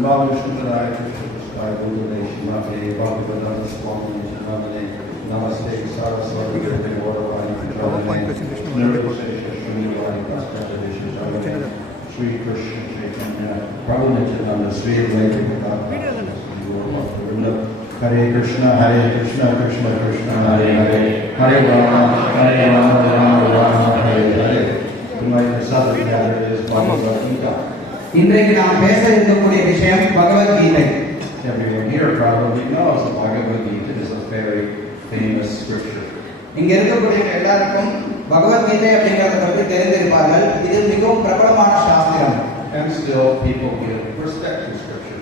Namaste Shankaraya Krishna Gurudeva Shimate Bhaktivedanta Swami Janamane Namaste Saraswati Gurudeva Gauravani Pujamane Nirvishesha Shunyavani Prasthadisha Shavane Sri Krishna Chaitanya Prabhu Nityananda Sri Advaita Hare Krishna Krishna Krishna Hare Hare Hare Rama Rama Rama Hare Hare. Tonight the subject matter is Bhagavad Gita. இன்றைக்கு நாம் பேச இருக்கக்கூடிய விஷயம் Bhagavad Gita. Everyone here probably knows that Bhagavad Gita is a very famous scripture. இங்க இருக்கக்கூடிய எல்லாருக்கும் பகவத்கீதை அப்படிங்கறத பற்றி தெரிந்திருப்பார்கள். இது மிகவும் பிரபலமான சாஸ்திரம். And still people give respect to scripture.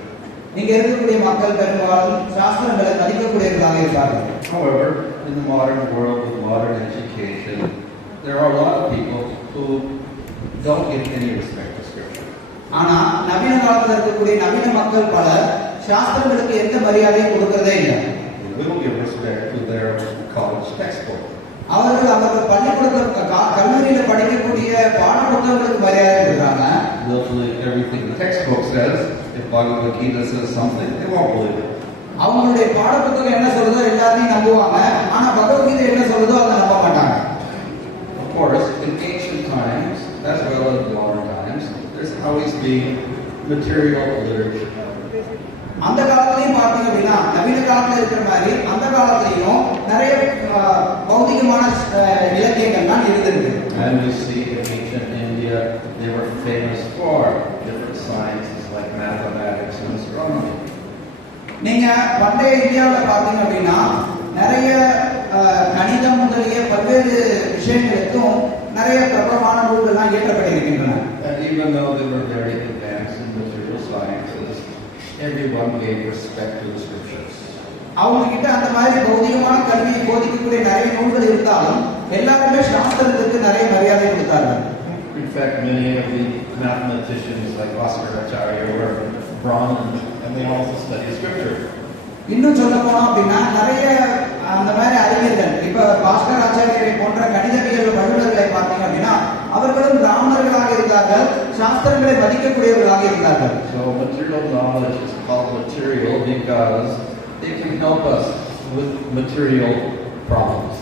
இங்க இருக்கக்கூடிய மக்கள் பெரும்பாலும் சாஸ்திரங்களை மதிக்கக்கூடியவர்களாக இருப்பார்கள். However, in the modern world with modern education, there are a lot of people who don't give any respect to scripture. ஆனா நவீன காலத்துல இருக்கக்கூடிய நவீன மக்கள் பலர் சாஸ்திரங்களுக்கு எந்த மரியாதையும் கொடுக்கறதே இல்லை. They will give respect to their college textbook. அவர்கள் பள்ளிக்கூடத்துல கல்லூரியில படிக்கக்கூடிய பாட புத்தகங்களுக்கு மரியாதை கொடுக்குறாங்க. They'll believe everything the textbook says. If Bhagavad Gita says something, they won't believe it. அவங்களுடைய பாட புத்தகம் என்ன சொல்றதோ எல்லாத்தையும் நம்புவாங்க. ஆனா பகவத்கீதை என்ன சொல்றதோ அதை நம்ப மாட்டாங்க. Of course, in ancient times, as well as modern times, there's always been material literature. அந்த காலத்திலயும் பார்த்தீங்க அப்படின்னா நவீன காலத்துல இருக்கிற மாதிரி அந்த காலத்திலயும் நிறைய பௌதிகமான இலக்கியங்கள்லாம் இருந்திருக்கு. And we see in ancient India, they were famous for different sciences like mathematics and astronomy. நீங்க பண்டைய இந்தியாவில் பார்த்தீங்க அப்படின்னா நிறைய கணிதம் முதலிய பல்வேறு விஷயங்களுக்கும் நிறைய பிரபலமான நூல்கள்லாம் இயற்றப்பட்டிருக்கின்றன. And even though they were very advanced in material sciences, everyone gave respect to the scriptures. அவங்க கிட்ட அந்த மாதிரி பௌதிகமான கல்வியை போதிக்கக்கூடிய நிறைய நூல்கள் இருந்தாலும் எல்லாருமே சாஸ்திரத்துக்கு நிறைய மரியாதை கொடுத்தார்கள். In fact, many of the mathematicians like Bhaskaracharya were Brahmin, and they also studied scripture. இன்னும் சொல்ல போனோம் அப்படின்னா நிறைய அந்த மாதிரி அறிஞர்கள் இப்ப பாஸ்கர் ஆச்சாரியரை போன்ற கணிதவியல் வல்லுநர்களை பார்த்தீங்க அப்படின்னா அவர்களும் பிராமணர்களாக இருந்தார்கள், சாஸ்திரங்களை மதிக்கக்கூடியவர்களாக இருந்தார்கள். So material knowledge is called material because it can help us with material problems.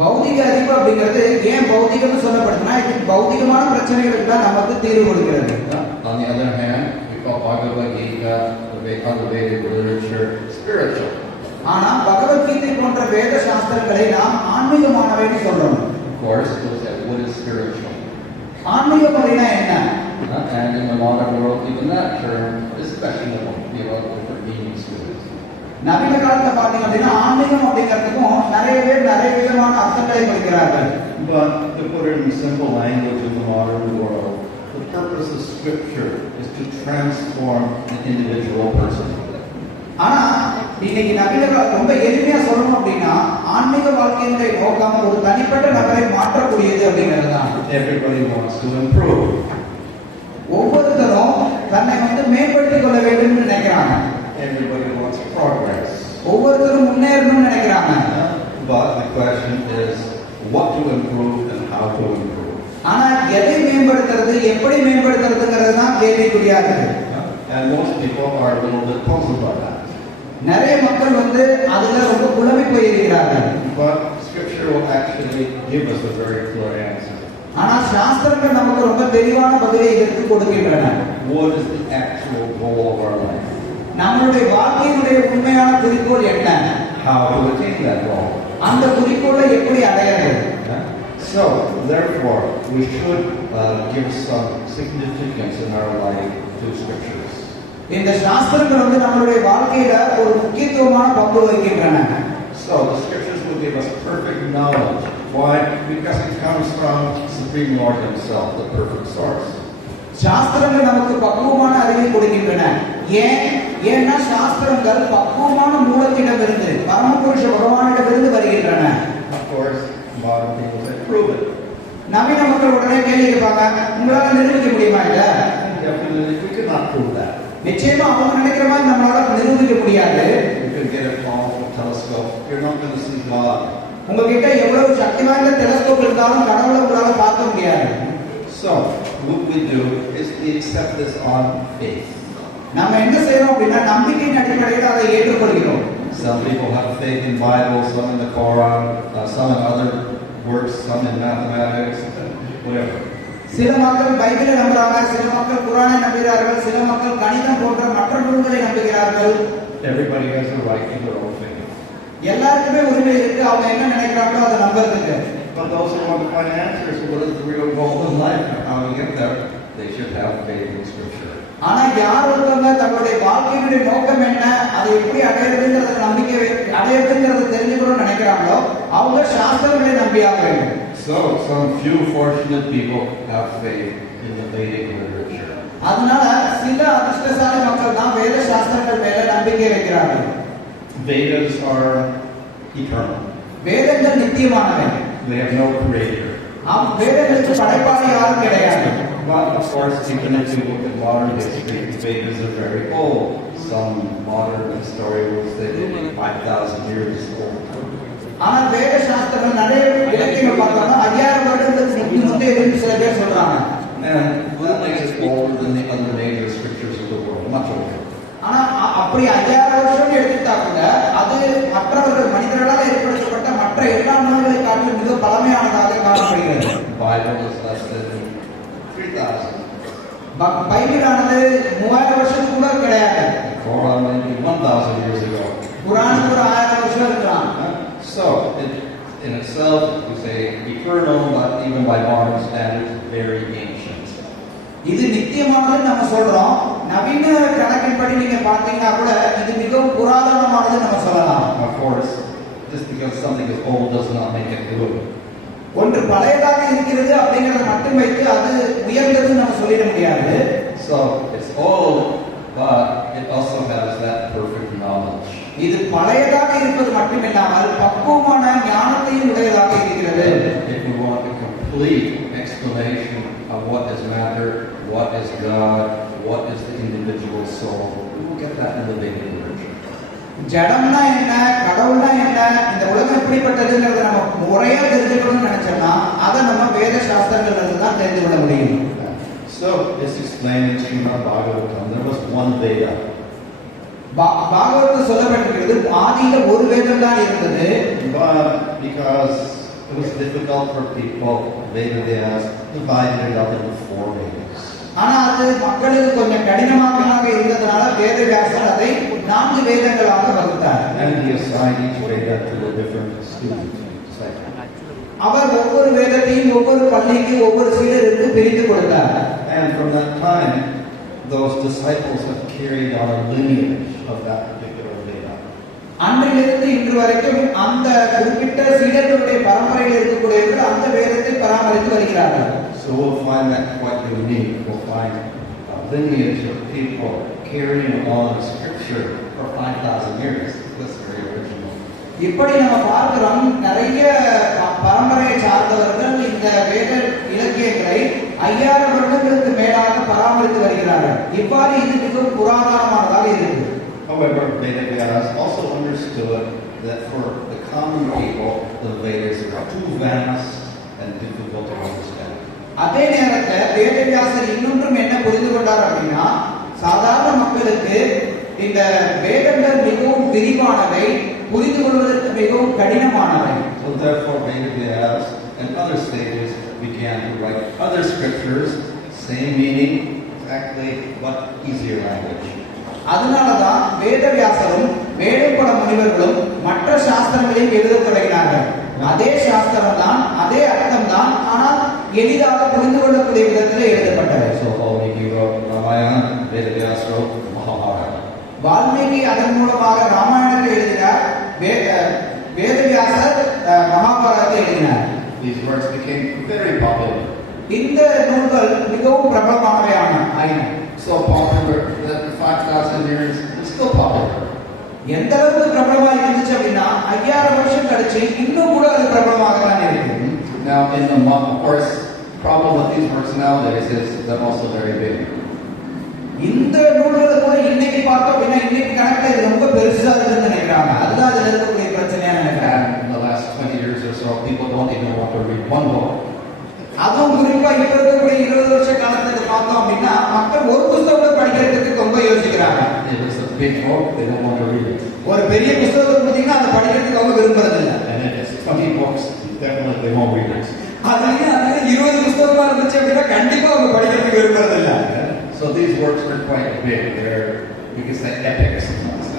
பௌதிக அறிவு அப்படிங்கிறது ஏன் பௌதிகம்னு சொல்லப்படுதுன்னா இது பௌதிகமான பிரச்சனைகளுக்கு தான் நமக்கு தீர்வு கொடுக்கிறது. On the other hand, we call Bhagavad Gita, the other Vedic literature, spiritual. ஆனா பகவத்கீதை போன்ற வேத சாஸ்திரங்களை நாம் ஆன்மீகமானவைன்னு சொல்றோம். Of course, we'll say, what is spiritual? ஆன்மீகம் அப்படின்னா என்ன? And in the modern world, even that term is questionable. You know, different meanings to it. நவீன காலத்துல பாத்தீங்க அப்படின்னா ஆன்மீகம் அப்படிங்கிறதுக்கும் நிறைய பேர் நிறைய விதமான அர்த்தங்களை கொடுக்கிறார்கள். But to put it in simple language in the modern world, the purpose of scripture is to transform an individual person. ஆனா இன்னைக்கு நவீன ரொம்ப எளிமையா சொல்லணும் அப்படின்னா ஆன்மீக வாழ்க்கையினுடைய நோக்கம் ஒரு தனிப்பட்ட நபரை மாற்றக்கூடியது அப்படிங்கிறது தான். Everybody wants to improve. ஒவ்வொருத்தரும் தன்னை மேம்படுத்திக் கொள்ள வேண்டும் நினைக்கிறாங்க. Everybody wants progress. ஒவ்வொருத்தரும் முன்னேறணும்னு நினைக்கிறாங்க. But the question is what to improve and how to improve. ஆனா எதை மேம்படுத்துறது எப்படி மேம்படுத்துறதுங்கிறது தான் கேள்விக்குறியா இருக்கு. And most people are a little bit puzzled by that. நிறைய மக்கள் அதுல ரொம்ப குழம்பி போயிருக்கிறார்கள். But scripture will actually give us a very clear answer. ஆனா சாஸ்திரங்கள் நமக்கு ரொம்ப தெளிவான பதிலை எடுத்து கொடுக்கின்றன. What is the actual goal of our life? நம்மளுடைய வாழ்க்கையினுடைய உண்மையான குறிக்கோள் என்ன? How to attain that goal? அந்த குறிக்கோளை எப்படி அடையறது? So, therefore, we should give some significance in our life to scriptures. இந்த சாஸ்திரங்கள் நம்மளுடைய வாழ்க்கையில ஒரு முக்கியத்துவமான பங்கு வகிக்கின்றன. So, the scriptures will give us perfect knowledge. Why? Because it comes from Supreme Lord Himself, the perfect source. சாஸ்திரங்கள் நமக்கு பக்குவமான அறிவை கொடுக்கின்றன. ஏன்னா சாஸ்திரங்கள் பக்குவமான மூலத்திடமிருந்து பரமபுருஷ பகவானிடமிருந்து வருகின்றன. Of course, modern people say, prove it. நவீன மக்கள் உடனே கேள்வி கேட்பாங்க, உங்களால நிரூபிக்க முடியுமா? இல்ல, definitely we cannot prove that. நிச்சயமா அவங்க நினைக்கிற மாதிரி நம்மளால நிரூபிக்க முடியாது. You can get a powerful telescope, you're not going to see God. உங்ககிட்ட எவ்வளவு சக்தி வாய்ந்த டெலஸ்கோப் இருந்தாலும் கடவுளை உங்களால பார்க்க முடியாது. So, what we do is we accept this on faith. நம்ம என்ன செய்யறோம் அப்படின்னா நம்பிக்கையின் அடிப்படையில் அதை ஏற்றுக்கொள்கிறோம். Some people have faith in Bible, some in the Quran, some in other works, some in mathematics, whatever. சில மக்கள் பைபிளை நம்புறாங்க, சில மக்கள் குர்ஆனை நம்புகிறார்கள், சில மக்கள் கணிதம் போன்ற மற்ற நூல்களை நம்புகிறார்கள். Everybody has a right in their own faith. எல்லாருக்குமே உரிமை இருக்கு, அவங்க என்ன நினைக்கிறாங்களோ அதை நம்புறதுக்கு. But those who want to find answers to what is the real goal in life and how to get there, they should have faith in Scripture. ஆனா யார் ஒருத்தவங்க தங்களுடைய வாழ்க்கையினுடைய நோக்கம் என்ன, அதை எப்படி அடையிறதுங்கிறத நம்பிக்கை அடையிறதுங்கிறத தெரிஞ்சுக்கணும்னு நினைக்கிறாங்களோ அவங்க சாஸ்திரங்களை நம்பியாக வேண்டும். So some few fortunate people have faith in the Vedic literature. அதனால சில அதிர்ஷ்டசாலி மக்கள் தான் வேத சாஸ்திரங்கள் மேல நம்பிக்கை வைக்கிறார்கள். Vedas are eternal. வேதங்கள் நித்தியமானவை. They have no creator. வேதங்களுக்கு படைப்பாளி யாரும் கிடையாது. But of course, even if you look at modern history, Vedas are very old. Some modern historians say they're 5,000 years old. ஆனா வேத சாஸ்திரங்கள் நிறைய இலக்கியம் பார்த்தோம்னா 5000 வருடங்களுக்கு முந்தைய சில பேர் சொல்றாங்க. And that makes it older than the other major scriptures of the world, much older. ஆனா அப்படி 5000 வருஷம் எடுத்துட்டா கூட அது மற்றவர்கள் மனிதர்களால் ஏற்படுத்தப்பட்ட மற்ற எல்லா நூல்களை காட்டிலும் மிக பழமையானதாக காணப்படுகிறது. Bible is less than 3,000. பைபிளானது 3000 வருஷத்துக்கு கூட கிடையாது. Quran maybe 1,000 years ago. குர்ஆன் கூட 1000 வருஷம் இருக்கலாம். So in itself, we say eternal, but even by modern standards, very ancient. இது நித்தியமானது நம்ம சொல்றோம். நவீன கணக்கின்படி நீங்க பாத்தீங்கன்னா கூட இது மிகவும் புராதனமானது நம்ம சொல்லலாம். Of course, just because something is old does not make it good. ஒன்று பழையதாக இருக்கிறது அப்படிங்கறத மட்டும் வைத்து அது உயர்ந்ததுன்னு நம்ம சொல்லிட முடியாது. So it's old, but it also has that perfect knowledge. இது பழையதாக இருப்பது மட்டுமில்லாமல் பக்குவமான ஞானத்தையும் உடையதாக இருக்கிறது. If we want a complete explanation of what is matter, what is God, what is the individual soul, we will get that in the Vedic literature. ஜடம்னா என்ன, கடவுள்னா என்ன, இந்த உலகம் எப்படிப்பட்டதுங்கிறத நம்ம முறையா தெரிஞ்சுக்கணும்னு நினைச்சோம்னா அதை நம்ம வேத சாஸ்திரங்கள்ல தான் தெரிந்து கொள்ள முடியும். So it's explained in Srimad Bhagavatam. There was one Veda. பாகவதத்தில் சொல்லப்பட்டிருக்கிறது ஆதியில ஒரு வேதம் தான் இருந்தது. But because it was difficult for people, Vedas divided it up into 4 Vedas. ஆனா அது மக்களுக்கு கொஞ்சம் கடினமாக இருந்ததனால வேதவியாசர் அதை 4 வேதங்களாக வகுத்தார். And he assigned each Veda to a different student. அவர் ஒவ்வொரு வேதத்தையும் ஒவ்வொரு பள்ளிக்கு ஒவ்வொரு சீடருக்கு பிரித்து கொடுத்தார். And from that time, those disciples have carried on a lineage of that particular Veda. அன்றிலிருந்து இன்று வரைக்கும் அந்த குறிப்பிட்ட சீடர்களுடைய பரம்பரையில் இருக்கக்கூடியவர்கள் அந்த வேதத்தை பராமரித்து வருகிறார்கள். So we'll find that quite unique. We'll find a lineage of people carrying on Scripture for 5,000 years. That's very original. இப்படி நம்ம பார்க்கிறோம் நிறைய பரம்பரையை சார்ந்தவர்கள் இந்த வேத இலக்கியங்களை 5000 வருடங்களுக்கு மேலாக பராமரித்து வருகிறார்கள். இவ்வாறு இது மிகவும் புராதனமானதாக இருக்குது. However, Vedas also understood that for the common people, the Vedas are too vast and difficult to understand. அதே நேரத்தில் வேதவியாசர் இன்னொன்றும் என்ன புரிந்து கொண்டார் அப்படின்னா சாதாரண மக்களுக்கு இந்த வேதங்கள் மிகவும் விரிவானவை, புரிந்து கொள்வதற்கு மிகவும் கடினமானவை. So therefore, Vedas and other sages began to write other scriptures, same meaning exactly, but easier language. அதனாலதான் வேதவியாசரும் வேதப்பட முனிவர்களும் மற்ற சாஸ்திரங்களையும் எழுதத் தொடங்கினார்கள். அதே சாஸ்திரம் தான், அதே அர்த்தம் தான், ஆனால் எளிதாக புரிந்து கொள்ளக்கூடிய விதத்தில் எழுதப்பட்டது. So Valmiki wrote Ramayana, Vedas wrote Mahabharata. Valmiki அதன் மூலமாக ராமாயணத்தை எழுதினார், வேதவியாசர் மகாபாரதத்தை எழுதினார். These works became very popular. இந்த நூல்கள் மிகவும் பிரபலமானவை ஆயின. So popular that in 5,000 years it's still popular. எந்த அளவுக்கு பிரபலமா இருந்துச்சு அப்படின்னா 5000 வருஷம் கழிச்சு இன்னும் கூட அது பிரபலமாக தான் இருக்கு. Now in the of course problem with these works nowadays is they're also very big. இந்த நூல்களை கூட இன்னைக்கு பார்த்தோம் அப்படின்னா இன்னைக்கு கணக்குல இது ரொம்ப பெருசா இருக்குன்னு நினைக்கிறாங்க. அதுதான் அதுல இருக்கக்கூடிய பிரச்சனையா நினைக்கிறாங்க. In the last 20 years or so, people don't even want to read one book. அதுவும் குறிப்பா இப்ப இருக்கக்கூடிய 20 வருஷ காலத்துல பார்த்தோம் அப்படின்னா மக்கள் ஒரு புத்தகத்தை படிக்கிறதுக்கு ரொம்ப யோசிக்கிறாங்க. big book, they don't want to read it. ஒரு பெரிய புத்தகத்தை கொடுத்தீங்கன்னா அதை படிக்கிறதுக்கு அவங்க விரும்புறது இல்ல. And if it's 20 books, definitely they won't read it. அதுலயே 20 புத்தகமா இருந்துச்சு அப்படின்னா கண்டிப்பா அவங்க படிக்கிறதுக்கு விரும்புறது இல்ல. So these works are quite big. They're, you can say, epics.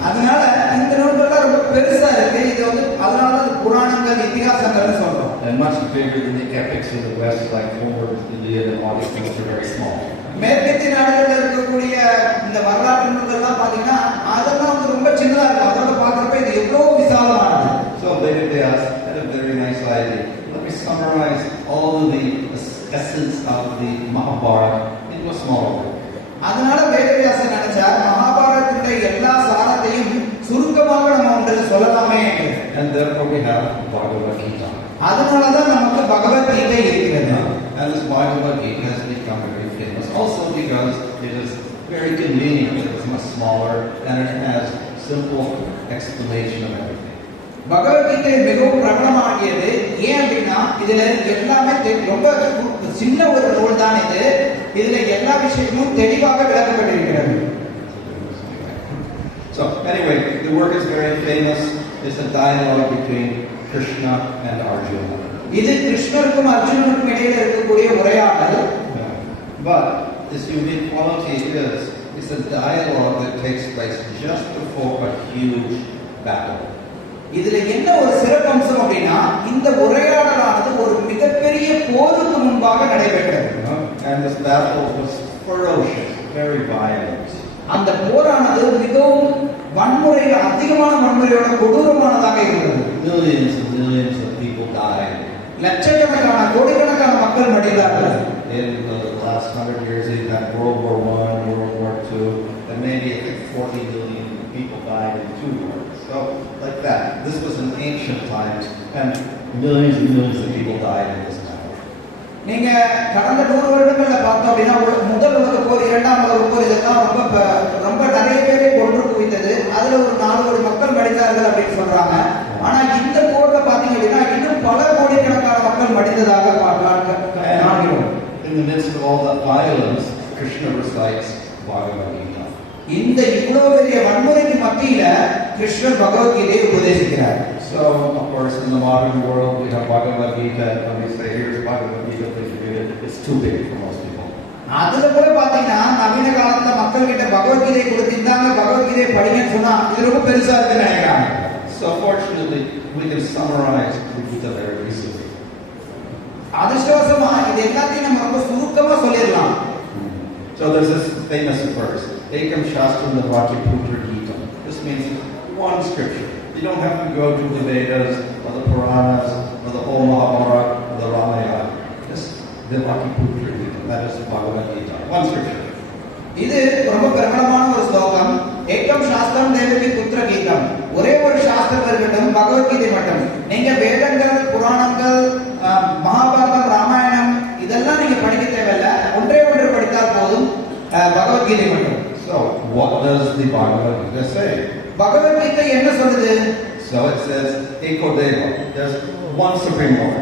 அதனால இந்த நூல்கள்லாம் ரொம்ப பெருசா இருக்கு. இது வந்து அதனால புராணங்கள் இதிகாசங்கள்னு சொல்றோம். And much bigger than the epics of the West, like Homer, Iliad, and Odyssey, which are very small. மேற்கத்திய நாடுகளில் இருக்கக்கூடிய இந்த வரலாற்று நூல்கள்லாம் பாத்தீங்கன்னா அதெல்லாம் வந்து ரொம்ப சின்னதா இருக்கும். அதோட பாக்குறப்ப இது எவ்வளவு விசாலமானது. So they had a very nice idea. Let me summarize all of the essence of the Mahabharata into a smaller book. அதனால வேதவியாசர் நினைச்சார் மகாபாரதத்தினுடைய எல்லா சாரத்தையும் சுருக்கமாக நம்ம ஒன்றில் சொல்லலாமே. And therefore we have Bhagavad Gita. அதனாலதான் நமக்கு பகவத்கீதை இருக்கிறது. And this Bhagavad Gita has become very famous also because it is very convenient. It is much smaller and it has simple explanation of everything. Bhagavad Gita மிகவும் பிரபலமாகியது ஏன் அப்படின்னா இதுல எல்லாமே ரொம்ப சின்ன ஒரு நூல் தான் இது. இதுல எல்லா விஷயமும் தெளிவாக விளக்கப்பட்டிருக்கிறது. So anyway, the work is very famous. It's a dialogue between Krishna and Arjuna. இது கிருஷ்ணருக்கும் அர்ஜுனனுக்கும் இடையில இருக்கக்கூடிய உரையாடல். But this unique quality is it's a dialogue that takes place just before a huge battle. இதுல என்ன ஒரு சிறப்பம்சம் அப்படின்னா இந்த உரையாடலானது ஒரு மிகப்பெரிய போருக்கு முன்பாக நடைபெற்றது. And this battle was ferocious, very violent. அந்த போரானது மிகவும் வன்முறையில் அதிகமான வன்முறையோட கொடூரமானதாக இருந்தது. Millions and millions of people died. லட்சக்கணக்கான கோடிக்கணக்கான மக்கள் மடிந்தார்கள். In the last 100 years, we had World War I, World War II, and maybe I think 40 million people died in 2 wars. So, like that. This was in ancient times, and millions and millions of people died in this battle. நீங்க கடந்த 100 வருடங்கள்ல பார்த்தோம் அப்படின்னா முதல் உலக போர், இரண்டாம் உலக போர் இதெல்லாம் ரொம்ப நிறைய பேரை கொன்று குவித்தது. அதுல ஒரு 4 கோடி மக்கள் மடிந்தார்கள் அப்படின்னு சொல்றாங்க. ஆனா இந்த போர்ல பாத்தீங்க அப்படின்னா இன்னும் பல கோடிக்கணக்கான மக்கள் மடிந்ததாக காண்கிறோம். In the midst of all that violence, Krishna recites Bhagavad Gita. இந்த இவ்வளவு பெரிய வன்முறைக்கு மத்தியில கிருஷ்ணர் பகவத்கீதையை உபதேசிக்கிறார். So, of course, in the modern world, we have Bhagavad Gita, and we say, here's Bhagavad Gita, please read it. It's too big for most people. அதுல கூட பாத்தீங்கன்னா நவீன காலத்துல மக்கள் கிட்ட பகவத்கீதை கொடுத்திருந்தாங்க, பகவத்கீதையை படிங்கன்னு சொன்னா இது ரொம்ப பெருசா இருக்குன்னு நினைக்கிறாங்க. So, fortunately, we can summarize the Gita very easily. அதிர்ஷ்டவசமா இது எல்லாத்தையும் நம்ம ரொம்ப சுருக்கமா சொல்லிடலாம். So, there's this famous verse, Ekam Shastram Navati Putra Gita. This means one scripture. You don't have to go to the Vedas or the Puranas or the whole Mahabharata or the Ramayana. Just Devaki Putra Gita. That is the Bhagavad Gita. One scripture. இது ரொம்ப பிரபலமான ஒரு ஸ்லோகம். ஏகம் சாஸ்திரம் தேவகி புத்திர கீதம். ஒரே ஒரு சாஸ்திரம் இருக்கட்டும், பகவத்கீதை மட்டும். நீங்க வேதங்கள், புராணங்கள், மகாபாரதம், ராமாயணம் இதெல்லாம் நீங்க படிக்க தேவையில்லை. ஒன்றே ஒன்று படித்தால் போதும், பகவத்கீதை மட்டும். So, what does the Bhagavad Gita say? Bhagavad Gita என்ன சொல்லுது? So it says, Eko Deva. There's one Supreme Lord.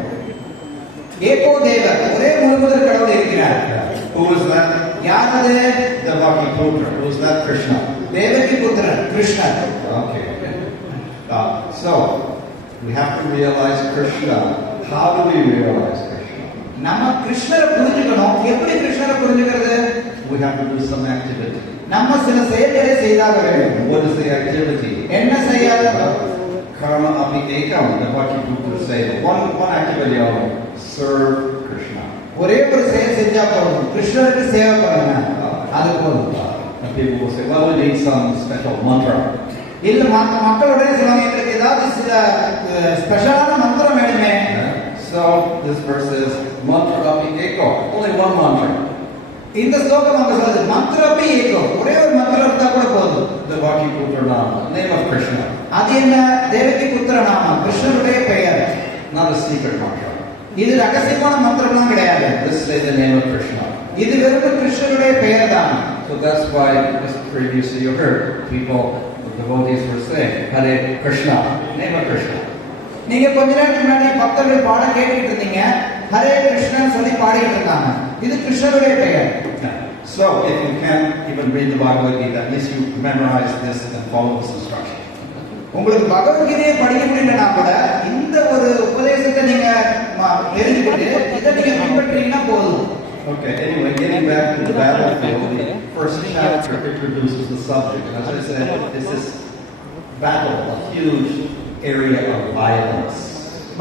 ஏகோ தேவர், ஒரே முழுமுதற் கடவுள் இருக்கிறார். Who is that? யார் அது? Devaki Putra. Who is that? Krishna. Devaki புத்திரன் கிருஷ்ணர். Okay. So, we have to realize Krishna. How do we realize Krishna? நம்ம கிருஷ்ணரை புரிஞ்சுக்கணும். எப்படி கிருஷ்ணரை புரிஞ்சுக்கிறது? We have to do some activity. நம்ம சில செயல்களை செய்தாக வேண்டும். What is the activity? என்ன செய்ய? Karma api ekam. Devaki Putra say one activity only. Serve Krishna. ஒரே ஒரு செயல் செஞ்சா போதும், கிருஷ்ணருக்கு சேவை பண்ணுங்க, அது போதும். And people will say, well, we need some special mantra. இல்ல மக்களோட சொல்லுவாங்க, எங்களுக்கு ஏதாவது சில ஸ்பெஷலான மந்திரம் வேணுமே. So this verse is mantra api eko. Only one mantra. இந்த ஸ்லோகம் அவங்க சொல்லுது மந்திரப்பி ஏகம், ஒரே ஒரு மந்திரம் இருந்தா கூட போதும். Devaki Putra Nama, name of Krishna. அது என்ன? தேவகி புத்திர நாமம், கிருஷ்ணருடைய பெயர். Not a secret mantra. இது ரகசியமான மந்திரம்லாம் கிடையாது. Just say the name of Krishna. இது வெறும் கிருஷ்ணருடைய பெயர் தான். So that's why just previously you heard people, the devotees were saying, Hare Krishna, name of Krishna. நீங்க கொஞ்ச நேரத்துக்கு முன்னாடி பக்தர்கள் பாடம் கேட்டுட்டு இருந்தீங்க, ஹரே கிருஷ்ணன் சொல்லி பாடிட்டு இருந்தாங்க. இது கிருஷ்ணருடைய பெயர். So, if you can't even read the Bhagavad Gita, at least you memorize this and follow this instruction. உங்களுக்கு பகவத்கீதையை படிக்க முடியலன்னா கூட இந்த ஒரு உபதேசத்தை நீங்க தெரிஞ்சுக்கிட்டு இதை நீங்க பின்பற்றீங்கன்னா போதும். Okay, anyway, getting back to the battlefield, the first chapter introduces the subject. And as I said, this is battle, a huge area of violence.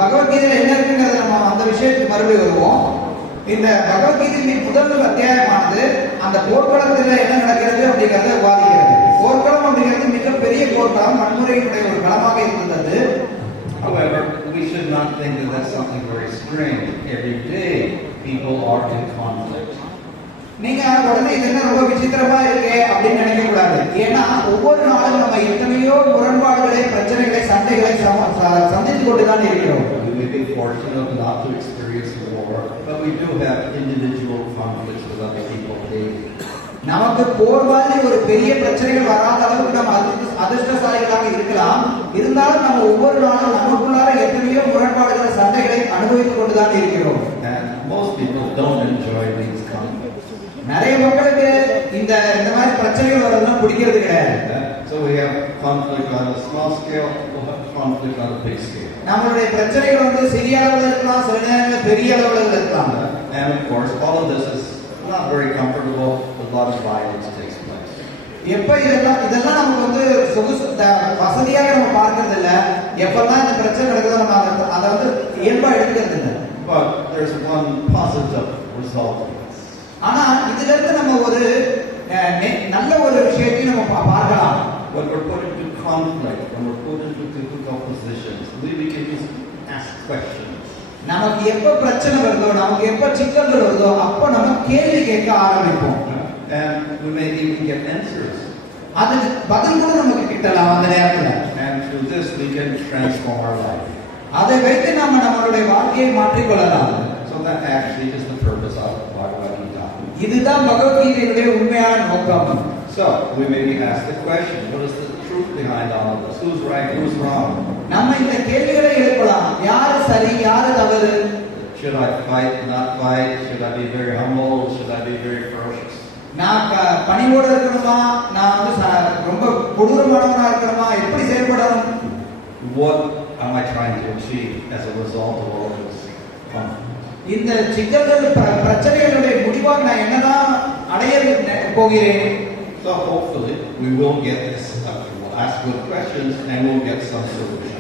பகவத்கீதையில என்ன இருக்குங்கிறத நம்ம அந்த விஷயத்துக்கு மறுபடியும் வருவோம். இந்த பகவத்கீதையின் முதல் அத்தியாயமானது அந்த போர்க்களத்தில் என்ன நடக்கிறது அப்படிங்கறத விவாதிக்கிறது. போர்க்களம் அப்படிங்கிறது மிகப்பெரிய போர்க்களம், வன்முறையினுடைய ஒரு களமாக இருந்தது. However, we should not think that that's something very strange. Every day, people are in conflict. நீங்க உடனே இது என்ன ரொம்ப விசித்திரமா இருக்கே அப்படின்னு நினைக்க கூடாது. ஏன்னா ஒவ்வொரு நாளும் நம்ம எத்தனையோ முரண்பாடுகளை, பிரச்சனைகளை, சண்டைகளை சந்தித்துக் கொண்டுதான் இருக்கிறோம். We may be fortunate not to experience war, but we do have individual conflicts with other people daily. நமக்கு போர் மாதிரி ஒரு பெரிய பிரச்சனைகள் வராத அளவுக்கு நம்ம அதிர்ஷ்டசாலிகளாக இருக்கலாம். இருந்தாலும் நம்ம ஒவ்வொரு நாளும் நமக்குள்ளார எத்தனையோ முரண்பாடுகளை, சண்டைகளை அனுபவித்துக் கொண்டுதான் இருக்கிறோம். And most people don't enjoy these conflicts. நிறைய மக்களுக்கு இந்த மாதிரி பிரச்சனைகள் வரதுலாம் பிடிக்கிறது கிடையாது. So we have conflict on a small scale, we'll have conflict on a big scale. நம்மளுடைய பிரச்சனைகள் வந்து சிறிய அளவில் இருக்கலாம், சில நேரங்களில் பெரிய அளவில் இருக்கலாம். And of course, all of this is not very comfortable. A lot of violence takes place. எப்ப இதெல்லாம் நமக்கு வந்து வசதியாக நம்ம பார்க்கறது இல்ல. எப்பெல்லாம் இந்த பிரச்சனை நடக்குதோ நம்ம அதை வந்து இயல்பா எடுத்துக்கிறது இல்லை. But there's one positive result. ஆனா இதுல இருந்து நம்ம ஒரு நல்ல ஒரு விஷயத்தை நம்ம பார்க்கலாம். When we're put into conflict, when we're put into difficult positions, we begin to ask questions. நமக்கு எப்ப பிரச்சனை வருதோ, நமக்கு எப்ப சிக்கல்கள் வருதோ, அப்ப நம்ம கேள்வி கேட்க ஆரம்பிப்போம். And we may even get answers. அது பதில் கூட நமக்கு கிட்டலாம் அந்த நேரத்துல. And through this we can transform our life. அதை வைத்து நம்ம நம்மளுடைய வாழ்க்கையை மாற்றிக் கொள்ளலாம். So that actually is the purpose of Bhagavad Gita. இதுதான் பகவத்கீதையுடைய உண்மையான நோக்கம். So we may be asked the question, what is the truth behind all of this? Who's right, who's wrong? நம்ம இந்த கேள்விகளை எழுப்பலாம். யாரு சரி, யாரு தவறு? Should I fight, not fight? Should I be very humble? Should I be very ferocious? நான் பணிவோட இருக்கணுமா, நான் வந்து ரொம்ப கொடூரமானவனா இருக்கணுமா, எப்படி செயல்படணும்? What am I trying to achieve as a result of all of this conflict? இந்த சிக்கல்கள், பிரச்சனைகளுடைய முடிவாக நான் என்னதான் அடைய போகிறேன்? So hopefully we will get this, we'll ask good questions and we'll get some solution.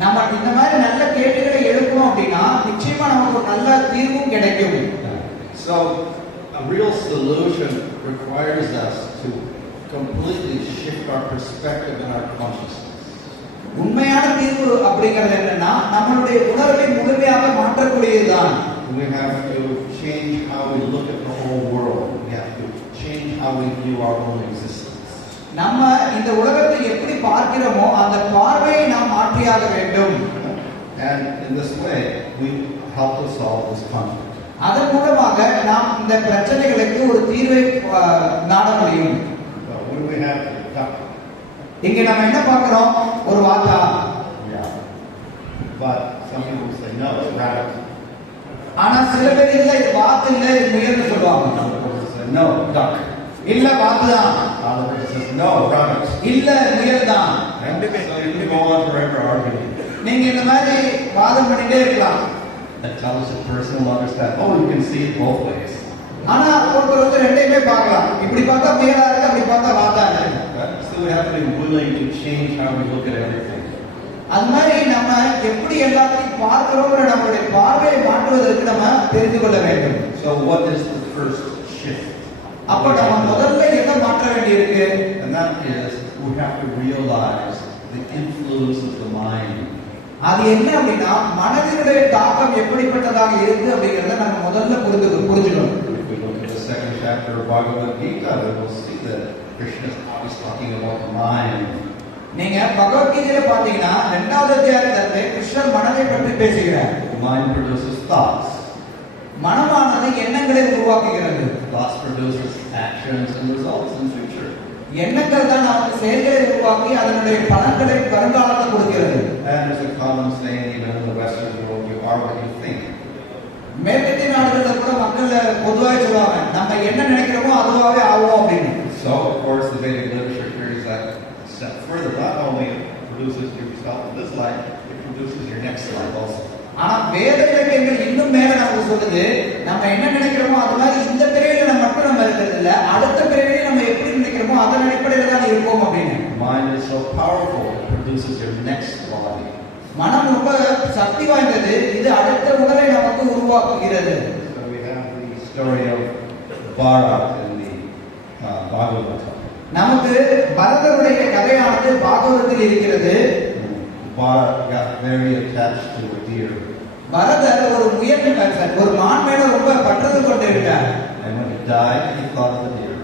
நம்ம இந்த மாதிரி நல்ல கேள்விகளை எழுப்பணும் அப்படின்னா நிச்சயமா நமக்கு ஒரு நல்ல தீர்வும் கிடைக்கும். So a real solution requires us to completely shift our perspective and our consciousness. உண்மையான தீர்வு அப்படிங்கிறது என்னன்னா நம்மளுடைய உணர்வை முழுமையாக மாற்றக்கூடியதுதான். We have to change how we look at the whole world. We have to change how we view our own existence. நம்ம இந்த உலகத்தை எப்படி பார்க்கிறோமோ அந்த பார்வையை நாம் மாற்றியாக வேண்டும். And in this way we help to solve this conflict. அதன் மூலமாக நாம் இந்த பிரச்சனைகளுக்கு ஒரு தீர்வை நாட முடியும். So what do we have? இங்க நம்ம என்ன பார்க்கிறோம்? ஒரு வாத்தா. Yeah. But some people say no, it's rabbit. ஆனா சில பேர் இல்ல இது வாத்து இல்ல இது முயல்னு சொல்லுவாங்க. Other people say no, duck. இல்ல வாத்து தான். Other people say no, rabbit. இல்ல முயல் தான். And so you can go on forever arguing. நீங்க இந்த மாதிரி வாதம் பண்ணிட்டே இருக்கலாம். That tells a person will understand. Oh, you can see it both ways. ஆனா ஒருத்தர் வந்து ரெண்டையுமே பார்க்கலாம். இப்படி பார்த்தா முயலா இருக்கு, அப்படி பார்த்தா வாத்தா இருக்கு. So we have to be willing to change how we look at everything. அது மாதிரி நம்ம எப்படி எல்லாத்தையும் பார்க்கிறோம்ன்ற நம்மளுடைய பார்வையை மாற்றுவதற்கு நம்ம தெரிந்து கொள்ள வேண்டும். So what is the first shift? அப்ப நம்ம முதல்ல என்ன மாற்ற வேண்டியிருக்கு? And that is we have to realize the influence of the mind. அது என்ன அப்படின்னா மனதினுடைய தாக்கம் எப்படிப்பட்டதாக இருக்கு அப்படிங்கறத நம்ம முதல்ல புரிஞ்சுக்கணும். If we look at the second chapter of Bhagavad Gita, we will see that Krishna is always talking about the mind. நீங்க பகவத்கீதையில பாத்தீங்கன்னா இரண்டாவது அத்தியாயத்திலே கிருஷ்ணர் மனதை பற்றி பேசுகிறார். The mind produces thoughts. மனமானது எண்ணங்களை உருவாக்குகிறது. Thoughts produces actions and results in future. எண்ணங்கள் தான் நமக்கு செயல்களை உருவாக்கி அதனுடைய பலன்களை வருங்காலத்தில் கொடுக்கிறது. And there's a common saying even in the Western world, you are what you think. மேற்கத்திய நாடுகள்ல கூட மக்கள் பொதுவாக சொல்லுவாங்க நம்ம என்ன நினைக்கிறோமோ அதுவாகவே ஆகும் அப்படின்னு. So of course the Vedic literature carries that a step further. Not only it produces yourself in this life, it produces your next life also. ஆனா வேத இலக்கியங்கள் இன்னும் மேல நமக்கு சொல்லுது நம்ம என்ன நினைக்கிறோமோ அது மாதிரி இந்த பிறவியில மட்டும் நம்ம இருக்கிறது இல்ல, அடுத்த பிறவியில நம்ம எப்படி நினைக்கிறோமோ அதன் அடிப்படையில் தான் இருப்போம் அப்படின்னு. Mind is so powerful, it produces your next body. மனம் ரொம்ப சக்தி வாய்ந்தது, இது அடுத்த உடலை நமக்கு உருவாக்குகிறது. So we have the story of Bharat in the Bhagavatam. நமக்கு பரதருடைய கதையானது பாகவதத்தில் இருக்கிறது. Bharat got very attached to a deer. பரதர் ஒரு மான் மேல ரொம்ப பற்றுதல் கொண்டிருந்தார். And when he died, he thought of the deer.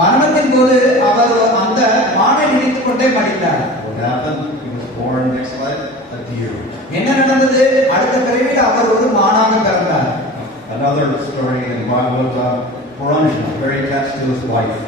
மரணத்தின் போது அவர் அந்த மானை நினைத்துக் கொண்டே மடிந்தார். What happened? He was born next life a deer. என்ன நடந்தது? அடுத்த பிறவியில் அவர் ஒரு மானாக பிறந்தார். Another story in Bhagavatam, Puranjana, very attached to his wife.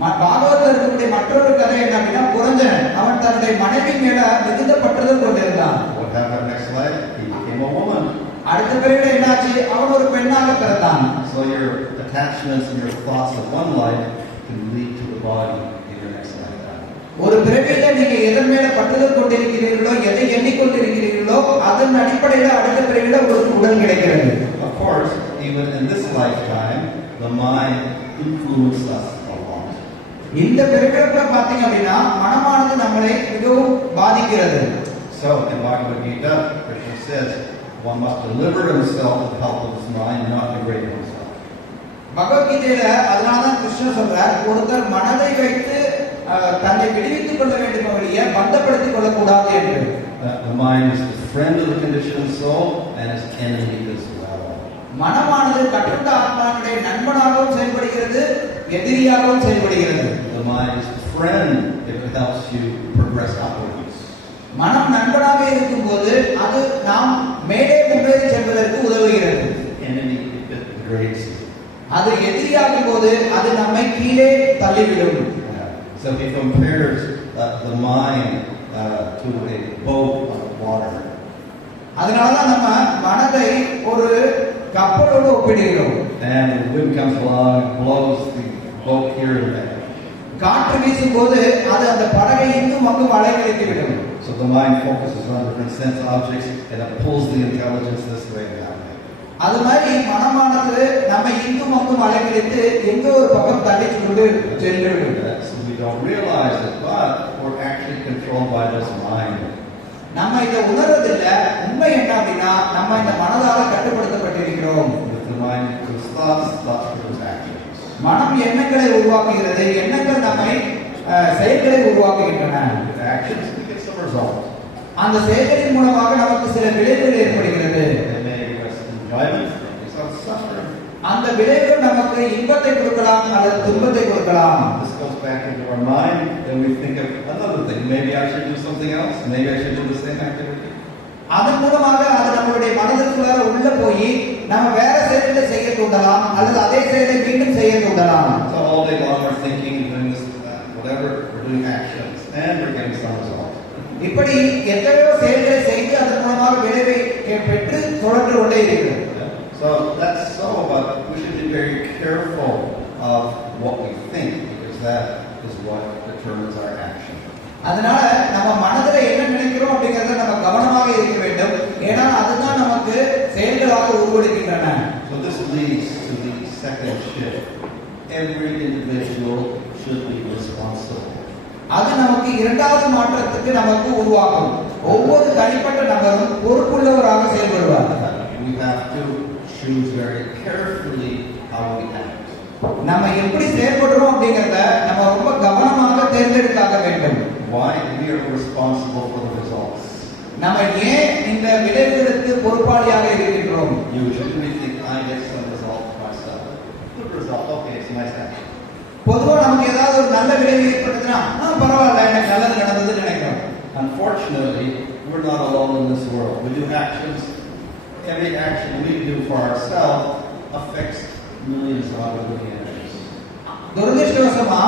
பாகவதத்தில் இருக்கக்கூடிய மற்றொரு கதை என்ன அப்படின்னா, புரஞ்சனன் அவன் தன்னுடைய மனைவி மேல மிகுந்த பற்றுதல் கொண்டிருந்தான். What happened next life? He became a woman. அடுத்த பிறவியில் என்னாச்சு? அவன் ஒரு பெண்ணாக பிறந்தான். So your attachments and your thoughts of one life can lead to the body in your next lifetime. ஒரு பிறவியில நீங்க எதன் மேல பற்றுதல் கொண்டிருக்கிறீர்களோ, எதை எண்ணிக்கொண்டிருக்கிறீர்களோ அதன் அடிப்படையில் அடுத்த பிறவியில ஒரு உடல் கிடைக்கிறது. Of course, even in this lifetime, the mind influences us a lot. இந்த பிறவியில பாத்தீங்க அப்படின்னா மனமானது நம்மளை மிகவும் பாதிக்கிறது. So in Bhagavad Gita, Krishna says, one must deliver himself with the help of his mind, not degrade himself. பகவத்கீதையில அதனாலதான் கிருஷ்ணர் சொல்றார், ஒருத்தர் மனதை வைத்து தன்னை விடுவித்துக் கொள்ள வேண்டும் ஒழிய பந்தப்படுத்திக் கொள்ளக்கூடாது என்று. The mind is the friend of the conditioned soul and its enemy as well. மனமானது கட்டுண்ட ஆத்மாவுடைய நண்பனாகவும் செயல்படுகிறது, எதிரியாகவும் செயல்படுகிறது. The mind is the friend if it helps you progress upwards. மனம் நண்பனாக இருக்கும்போது அது நாம் மேலே முன்னேறி செல்வதற்கு உதவுகிறது. Enemy if it degrades you. அது எதிரியாகும் போது அது நம்மை கீழே தள்ளிவிடும். So he compares the mind to a boat on water. அதனாலதான் நம்ம மனதை ஒரு கப்பலோடு ஒப்பிடுகிறோம். And the wind comes along and blows the boat here and there. காற்று வீசும் போது அது அந்த படகை இன்னும் அங்கும் அலைக்கழித்து விடும். So the mind focuses on different sense objects and it pulls the intelligence this way and that way. அது மாதிரி மனமானது நம்ம இன்னும் அங்கும் அலைக்கழித்து எங்க ஒரு பக்கம் தள்ளி கொண்டு சென்றுவிடும். So we don't realize it, but we're actually controlled by this mind. நம்ம இதை உணர்வதில்லை. உண்மை என்ன அப்படின்னா நம்ம இந்த மனதால கட்டுப்படுத்தப்பட்டிருக்கிறோம். With the mind produces thoughts, thoughts produce actions. மனம் எண்ணங்களை உருவாக்குகிறது, எண்ணங்கள் நம்மை செயல்களை உருவாக்குகின்றன. With actions we get some results. அந்த செயல்களின் மூலமாக நமக்கு சில விளைவுகள் ஏற்படுகிறது. They may give us enjoyment, they may give us suffering. அந்த விளைவுகள் நமக்கு இன்பத்தை கொடுக்கலாம் அல்லது துன்பத்தை கொடுக்கலாம். This goes back into our mind, then we think of another thing. Maybe I should do something else. Maybe I should do the same activity. அதன் மூலமாக அது நம்மளுடைய மனதிற்குள்ளார உள்ள போய் நம்ம வேற செயல்களை செய்ய தூண்டலாம் அல்லது அதே செயலை மீண்டும் செய்ய தூண்டலாம். So all day long we're thinking, doing this, whatever, we're doing actions, and we're getting some result. இப்படி எத்தனையோ செயல்களை செய்து அதன் மூலமாக விளைவை பெற்று தொடர்ந்து கொண்டே இருக்கிறோம். So that's so, but we should be very careful of what we think, because that is what determines our action. அதனால நம்ம மனதில் என்ன நினைக்கிறோம் அப்படிங்கறத நம்ம கவனமாக இருக்க வேண்டும். ஏன்னா அதுதான் நமக்கு செயல்களாக உருவெடுக்கின்றன. So this leads to the second shift. Every individual should be responsible. அது நமக்கு இரண்டாவது மாற்றத்துக்கு நமக்கு உருவாக்கும். ஒவ்வொரு தனிப்பட்ட நபரும் பொறுப்புள்ளவராக செயல்படுவார். We have to choose very carefully how we act. நம்ம எப்படி செயல்படுறோம் அப்படிங்கறத நம்ம ரொம்ப கவனமாக தேர்ந்தெடுத்தாக வேண்டும். Why? We are responsible for the results. நம்ம ஏன் இந்த விளைவுகளுக்கு பொறுப்பாளியாக இருக்கின்றோம்? Usually we think I get some result myself. Good result. Okay, it's nice action. பொதுவா நமக்கு ஏதாவது ஒரு நல்ல விளைவு ஏற்படுதுன்னா பரவாயில்ல எனக்கு நல்லது நடந்ததுன்னு நினைக்கிறோம். Unfortunately, we're not alone in this world. We do actions. Every action we do for ourselves affects millions of other beings. துரதிர்ஷ்டவசமா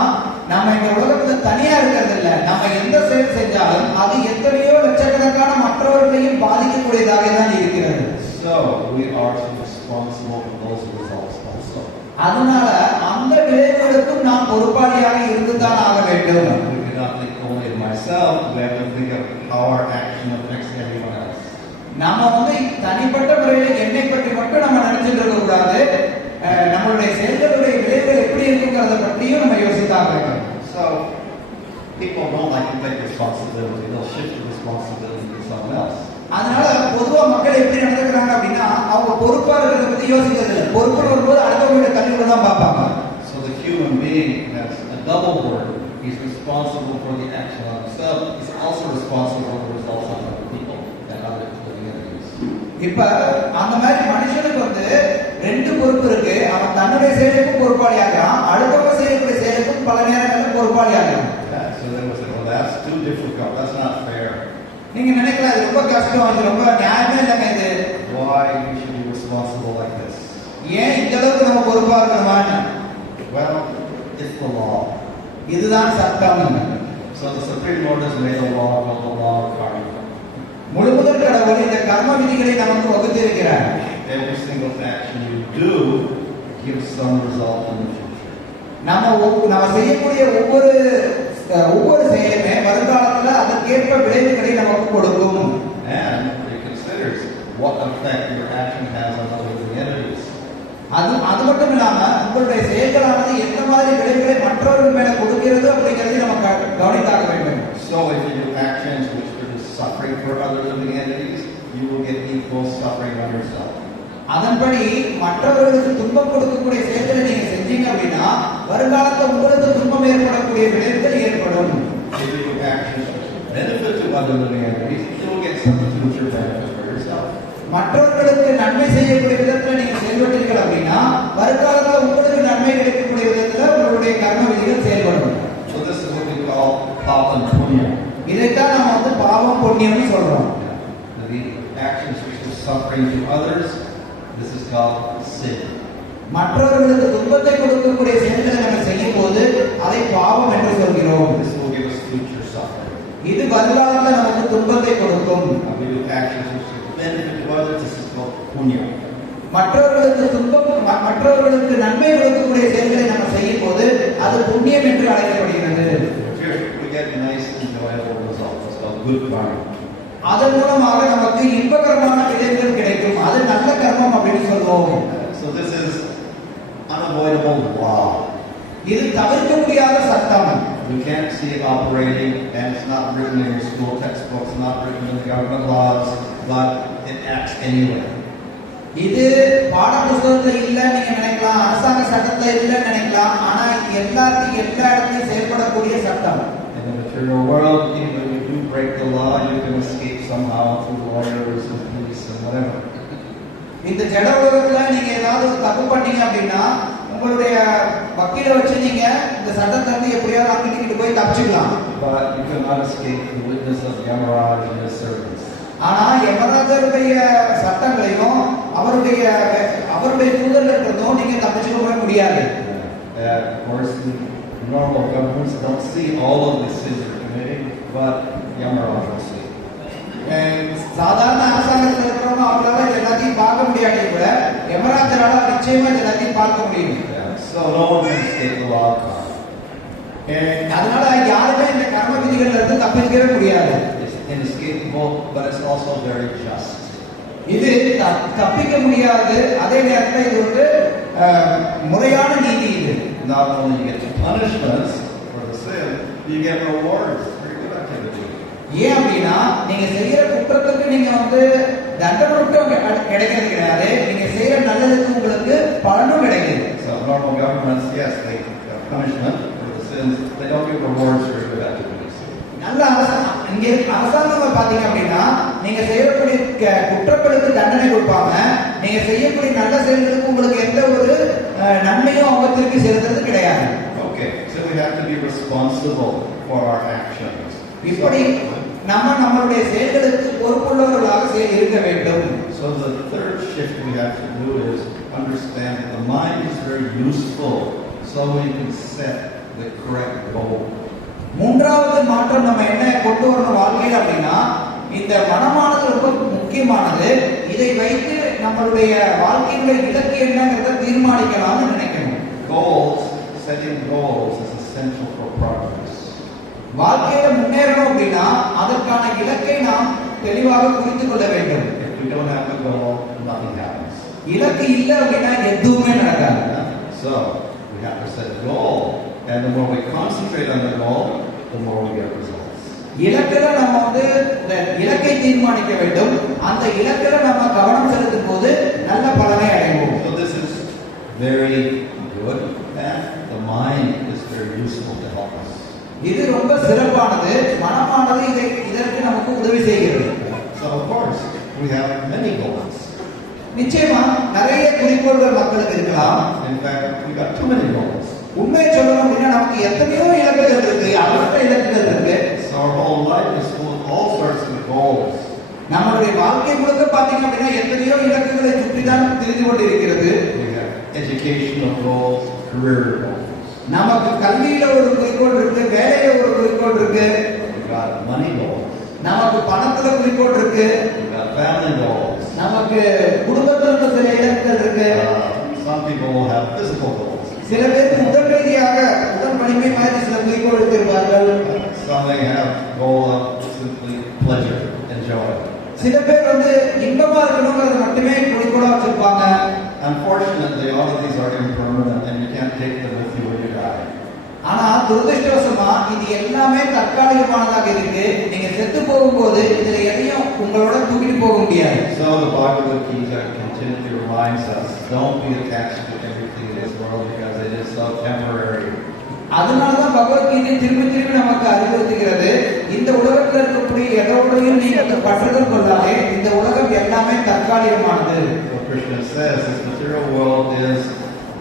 நம்ம இந்த உலகத்துல தனியா இருக்கிறது இல்ல. நம்ம எந்த செயல் செஞ்சாலும் அது எத்தனையோ லட்சக்கணக்கான மற்றவர்களையும் பாதிக்கக்கூடியதாக தான் இருக்கிறது. So we are to responsible for those results also. அதனால அந்த விளைவுகளுக்கும் நாம் பொறுப்பாளியாக இருந்துதான் ஆக வேண்டும். We cannot think only of myself, we have to think of how our action affects everyone else. நாம தனிப்பட்ட முறையில் என்னை பற்றி மட்டும் நம்ம நினைச்சிட்டு இருக்க கூடாது. நம்மளுடைய செயல்களுடைய விளைவுகள் எப்படி இருக்குங்கிறத பற்றியும் நம்ம யோசித்தாக வேண்டும். So people don't like to take responsibility, they'll shift the responsibility to someone else. அதனால பொதுவா மக்கள் எப்படி நடந்துக்கிறாங்க அப்படின்னா அவங்க பொறுப்பா இருக்கிறத பத்தி யோசிக்கிறது இல்லை. பொறுப்பு வரும்போது அடுத்தவங்களுடைய கல்வியை தான் பார்ப்பாங்க. So the human being has a double burden. He's responsible for the action on himself. He's also responsible for the results on other people and other living entities. இப்ப அந்த மாதிரி மனுஷனுக்கு ரெண்டு பொறுப்பு இருக்கு. அவன் தன்னுடைய செயலுக்கும் பொறுப்பாளியாகிறான், அடுத்தவங்க செய்யக்கூடிய செயலுக்கும் பல நேரங்களில் பொறுப்பாளியாகிறான். So they will say, well, that's too difficult. That's not fair. நீங்க நினைக்கலாம் இது ரொம்ப கஷ்டம், இது ரொம்ப நியாயமே இல்லைங்க இது. Why we should be responsible like this? ஏன் இந்த அளவுக்கு நம்ம பொறுப்பா இருக்கணுமான்னு? Well, it's the law. இதுதான் சட்டம். So the Supreme Lord has made a law called the law of karma. முழுமுதல் கடவுள் இந்த கர்ம விதிகளை நமக்கு வகுத்திருக்கிறார். Every single action you do gives some result in the future. நம்ம செய்யக்கூடிய ஒவ்வொரு செயலுமே வருங்காலத்துல அதற்கேற்ப விளைவுகளை நமக்கு கொடுக்கும். And it considers what effect your action has on other living entities. அது மட்டும் இல்லாம உங்களுடைய செயல்களானது எந்த மாதிரி விளைவுகளை மற்றவர்கள் மேல கொடுக்கிறது அப்படிங்கறதை நம்ம கவனித்தாக வேண்டும். So if you do actions which produce suffering for other living entities, you will get equal suffering on yourself. அதன்படி மற்றவர்களுக்கு துன்பம் கொடுக்கக்கூடிய செயல்களை நீங்க செஞ்சீங்க அப்படின்னா வருங்காலத்தில் உங்களுக்கு துன்பம் ஏற்படக்கூடிய விளைவுகள் ஏற்படும். If you do actions which benefit to other living entities, you will get some future benefits for yourself. மற்றவர்களுக்கு நன்மை செய்யக்கூடிய விதத்துல நீங்க செயல்பட்டீர்கள் அப்படின்னா வருங்காலத்தில் உங்களுக்கு நன்மை கிடைக்கக்கூடிய விதத்துல உங்களுடைய கர்ம விதிகள் செயல்படும். So this is what we call papa and punya. இதைத்தான் நம்ம பாவம் புண்ணியம்னு சொல்றோம். The actions which are suffering to others, this is called sin. மற்றவர்களுக்கு துன்பத்தை கொடுக்கக்கூடிய செயல்களை நம்ம செய்யும் போது அதை பாவம் என்று சொல்கிறோம். This will give us future suffering. இது வருங்காலத்தில் நமக்கு துன்பத்தை கொடுக்கும். We do actions which benefit to others, this is called punya. மற்றவர்களுக்கு நன்மை கொடுக்கக்கூடிய செயல்களை நம்ம செய்யும் போது அது புண்ணியம் என்று அழைக்கப்படுகிறது. We get nice enjoyable results. It's called good karma. அதன் மூலமாக நமக்கு இன்பகரமான விளைவுகள் கிடைக்கும். அது நல்ல கர்மம் அப்படின்னு சொல்லுவோம். So this is unavoidable law. இது தவிர்க்க முடியாத சட்டம். You can't see it operating, and it's not written in your school textbooks, not written in the government laws, but it acts anyway. இது பாட புத்தகத்துல இல்ல நீங்க நினைக்கலாம், அரசாங்க சட்டத்துல இல்ல நினைக்கலாம், ஆனா இது எல்லா இடத்துலயும் செயல்படக்கூடிய சட்டம். In the material world, even when you do break the law, you can escape somehow through lawyers and police and whatever. இந்த ஜட உலகத்துல நீங்க ஏதாவது தப்பு பண்ணீங்க அப்படின்னா உங்களுடைய வக்கீல வச்சு நீங்க இந்த சட்டத்தை எப்படியாவது அங்கிட்டு போய் தப்பிச்சுக்கலாம். But you cannot escape the witness of Yamaraj and his servants. ஆனா யமராஜருடைய சட்டங்களையும் அவருடைய தூதர்களுக்கும் நீங்க தப்பிச்சுக்க முடியாது. Of course, the normal governments don't see all of the sins you're committing, but Yamaraj will see. சாதாரண அரசாங்கத்தில் இருக்கிறவங்க அவங்களால எல்லாத்தையும் பார்க்க முடியாட்டி கூட யமராஜரால நிச்சயமா எல்லாத்தையும் பார்க்க முடியும். So no one can escape the law of karma. அதனால யாருமே இந்த கர்ம விதிகள்ல இருந்து தப்பிக்கவே முடியாது. It's inescapable, but it's also very just. இது தப்பிக்க முடியாது, அதே நேரத்தில் இது முறையான நீதி. இது Not only you get punishments for the sin, you get rewards for your good activity. ஏன் அப்படின்னா நீங்க செய்யற குற்றத்துக்கு நீங்க தண்டனை கிடைக்கிறது கிடையாது, நீங்க செய்யற நல்லதுக்கு உங்களுக்கு பலனும் கிடைக்குது. So normal governments, yes, they give punishment for the sins, they don't give rewards for your good activities. நல்ல அரசாங்கம் பாத்தீங்க அப்படின்னா நீங்க செய்யக்கூடிய குற்றங்களுக்கு தண்டனை கொடுப்பாங்க, நீங்க செய்யக்கூடிய நல்ல செயல்களுக்கு உங்களுக்கு எந்த ஒரு நன்மையும் அவங்க திருப்பி செலுத்துறது கிடையாது. Okay, so we have to be responsible for our actions. இப்படி நம்மளுடைய செயல்களுக்கு பொறுப்புள்ளவர்களாக இருக்க வேண்டும். So the third shift we have to do is understand that the mind is very useful, so we can set the correct goal. மூன்றாவது மாற்றம் நம்ம என்ன கொண்டு வரணும் வாழ்க்கையில் அப்படின்னா இந்த மனமானது ரொம்ப முக்கியமானது. இதை வைத்து நம்மளுடைய வாழ்க்கையுடைய இலக்கு என்னங்கிறத தீர்மானிக்கலாம்னு நினைக்கணும். Setting goals is essential for progress. வாழ்க்கையில முன்னேறணும் அப்படின்னா அதற்கான இலக்கை நாம் தெளிவாக புரிந்து கொள்ள வேண்டும். If we don't have a goal, nothing happens. இலக்கு இல்லை அப்படின்னா எதுவுமே நடக்காது. So we have to set a goal, and the more we concentrate on the goal, the more we get results. இலக்கில நம்ம வந்து இந்த இலக்கை தீர்மானிக்க வேண்டும். அந்த இலக்கில நம்ம கவனம் செலுத்தும் போது நல்ல பலனை அடைவோம். So this is very good, and the mind is very useful to help us. இது ரொம்ப சிறப்பானது. மனமானது இதற்கு நமக்கு உதவி செய்கிறது. So of course we have many goals. நிச்சயமா நிறைய குறிக்கோள்கள் மக்களுக்கு இருக்கலாம். In fact, we got too many goals. உண்மையை சொல்லணும் அப்படின்னா நமக்கு எத்தனையோ இலக்குகள் இருக்கு, அளவற்ற இலக்குகள் இருக்கு. So our whole life is full of all sorts of goals. நம்மளுடைய வாழ்க்கை முழுக்க பாத்தீங்க அப்படின்னா எத்தனையோ இலக்குகளை சுற்றி தான் திரிந்து கொண்டிருக்கிறது. We have educational goals, career goals. நமக்கு கல்வியில ஒரு குறிக்கோள் இருக்கு, வேலையில ஒரு குறிக்கோள் இருக்கு. We got money goals. நமக்கு பணத்துல குறிக்கோள் இருக்கு. We got family goals. நமக்கு குடும்பத்துல சில இலக்குகள் இருக்கு. Some people will have physical goals. சில பேருக்கு உடல் ரீதியாக உடல் வலிமை மாதிரி சில குறிக்கோள் வைத்திருப்பார்கள். Some may have goal of simply pleasure and joy. சில பேர் வந்து இன்பமா இருக்கணுங்கிறது மட்டுமே குறிக்கோளா வச்சிருப்பாங்க. Unfortunately, all of these are impermanent, and you can't take them with you when you die. ஆனா துரதிர்ஷ்டவசமா இது எல்லாமே தற்காலிகமானதாக இருக்கு. நீங்க செத்து போகும்போது இதுல எதையும் உங்களோட தூக்கிட்டு போக முடியாது. So the Bhagavad Gita continually reminds us, don't be attached to everything in this world because it is so temporary. அதனாலதான் பகவத்கீதை திரும்பி திரும்பி நமக்கு அறிவுறுத்துகிறது, இந்த உலகத்தில் இருக்கக்கூடிய எதோடையும் நீங்க பற்றுதல் கொள்ளாதே, இந்த உலகம் எல்லாமே தற்காலிகமானது. What Krishna says, this material world is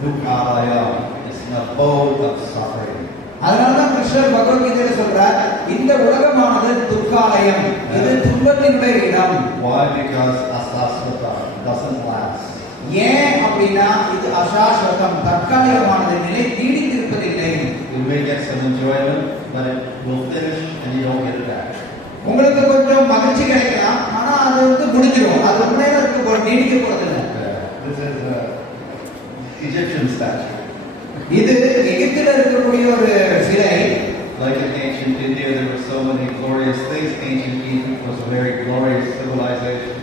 dukkhalaya. It's an abode of suffering. அதனாலதான் கிருஷ்ணர் பகவத்கீதையில சொல்றார், இந்த உலகமானது துக்காலயம், இது துன்பத்தினுடைய இடம். Why? Because asasvata doesn't last. ஏன் அப்படின்னா இது அசாஸ்வதம், தற்காலிகமானது, நிலை நீடித்திருப்பதில்லை. You may get some enjoyment, but it will finish and you don't get it back. உங்களுக்கு கொஞ்சம் மகிழ்ச்சி கிடைக்கலாம், ஆனா அது வந்து முடிஞ்சிடும். அது உண்மையில நீடிக்க போறதில்லை. This is an Egyptian statue. இது எகிப்தில் இருக்கக்கூடிய ஒரு சிலை. Like in ancient India, there were so many glorious things. Ancient Egypt was a very glorious civilization.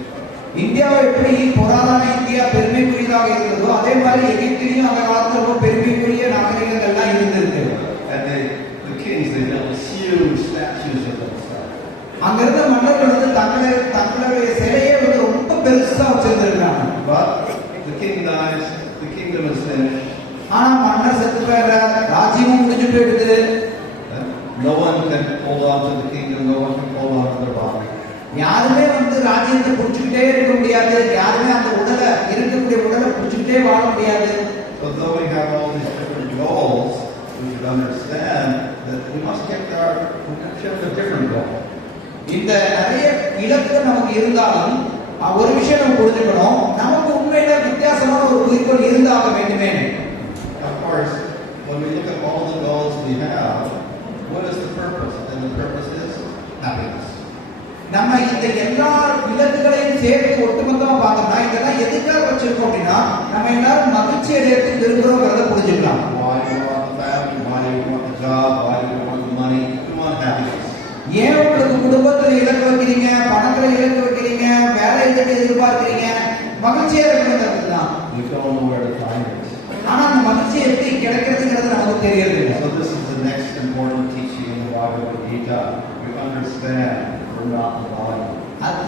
இந்தியாவை எப்படி புராதன இந்தியா பெருமைக்குரியதாக இருந்ததோ அதே மாதிரி எகிப்திலையும் அந்த காலத்துல ரொம்ப பெருமைக்குரிய நாகரிகங்கள்லாம் இருந்திருக்கு. And the kings, they built huge statues of themselves. அங்க இருந்த மன்னர்கள் வந்து தங்களுடைய சிலையை வந்து ரொம்ப பெருசா வச்சிருந்திருக்காங்க. But the king dies, the kingdom is finished. ஆனா மன்னர் செத்து போயிடுறார், ராஜ்யமும் முடிஞ்சு போயிடுது. No one can hold on to the kingdom, no one can hold on to their body. யாருமே வந்து ராஜ்யத்தை புடிச்சுக்கிட்டே இருக்க முடியாது, யாருமே அந்த இருக்கக்கூடிய உடலை புடிச்சுக்கிட்டே வாழ முடியாது. So though we have all these different goals, we should understand that we must get a different goal. இந்த நிறைய இலக்குகள் நமக்கு இருந்தாலும் ஒரு விஷயம் நம்ம புரிஞ்சுக்கணும், நமக்கு உண்மையில வித்தியாசமான ஒரு குறிக்கோள் இருந்தாக வேண்டுமே. Of course, when we look at all the goals we have, what is the purpose? And the purpose is happiness. நம்ம இந்த எல்லா இலக்குகளையும் சேர்த்து ஒட்டுமொத்தமா பார்த்தோம்னா இதெல்லாம் எதுக்காக வச்சிருக்கோம் அப்படின்னா நம்ம எல்லாரும் மகிழ்ச்சி அடையறதுக்கு விரும்புறோங்கிறத புரிஞ்சுக்கலாம். Why do you want the family? Why do you want the job? Why do you want the money? We want happiness. ஏன் உங்களுக்கு குடும்பத்துல இலக்கு வைக்கிறீங்க, பணத்துல இலக்கு வைக்கிறீங்க, வேலையை எதிர்பார்க்கிறீங்க? மகிழ்ச்சியா இருக்கிறது தான். We don't know where to find it. ஆனா அந்த மகிழ்ச்சி எப்படி கிடைக்கிறதுங்கிறது நமக்கு தெரியறது இல்லை. So this is the next important teaching in the Bhagavad Gita. We understand we're not the body.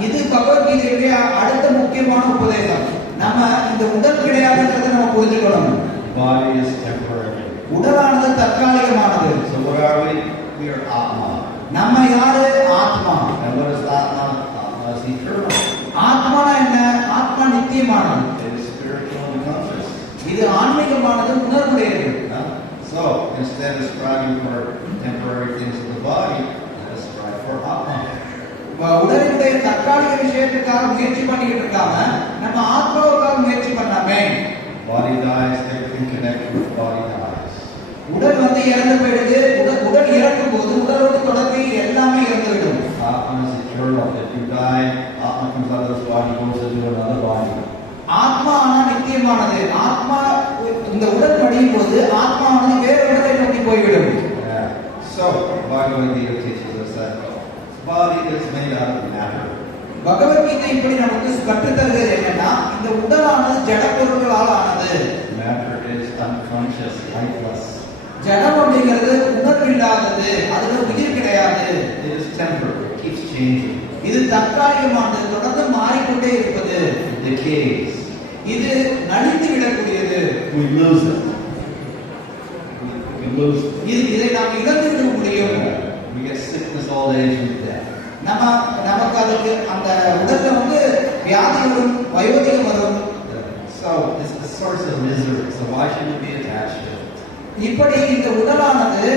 இது பகவத்கீதையுடைய அடுத்த முக்கியமான உபதேசம். நம்ம இந்த உடல் கிடையாதுன்றதை நம்ம புரிஞ்சுக்கணும். Body is temporary. உடலானது தற்காலிகமானது. So what are we? We are Atma. நம்ம யாரு? ஆத்மா. And what is Atma? Atma is eternal. ஆத்மானா என்ன? ஆத்மா நித்தியமானது. It is spiritual and conscious. இது ஆன்மீகமானது, உணர்வுடையது. So instead of striving for temporary things in the body, let us strive for Atma. உடலுடைய தற்காலிக விஷயத்துக்காக முயற்சி பண்ணிக்கிட்டு இருக்காம நம்ம ஆத்மாவுக்காக முயற்சி பண்ணாமே. Body dies, everything connected with body dies. உடல் வந்து இறந்து போயிடுது. உடல் இறக்கும் போது உடலோடு தொடர்பு எல்லாமே இறந்துவிடும். Atma is eternal. If you die, Atma atma comes out of this body, goes into another body. ஆத்மா ஆனா நித்தியமானது. ஆத்மா இந்த உடல் மடியும் போது ஆத்மாவானது வேறு உடலை நோக்கி போய்விடும். So Bhagavad Gita teaches us that body is made out of matter. Bhagavad Gita இப்படி நமக்கு கற்றுத் தருகிறது என்னன்னா, இந்த உடலானது ஜட பொருட்களால் ஆனது. Matter is unconscious, lifeless. ஜடம் அப்படிங்கிறது உணர்வில்லாதது, அதுல உயிர் கிடையாது. It is temporary, it keeps changing. இது தற்காலிகமானது, தொடர்ந்து மாறிக்கொண்டே இருப்பது. It decays. இது நலிந்து விடக்கூடியது. We lose it. We lose it. இதை நாம் இழந்து விட முடியும். We get sickness, old age, and death. நமக்கு அதுக்கு அந்த உடல்ல வந்து வியாதி வரும், வயோதிகம் வரும். So it's a source of misery. So why should we be attached to it? இப்படி இந்த உடலானது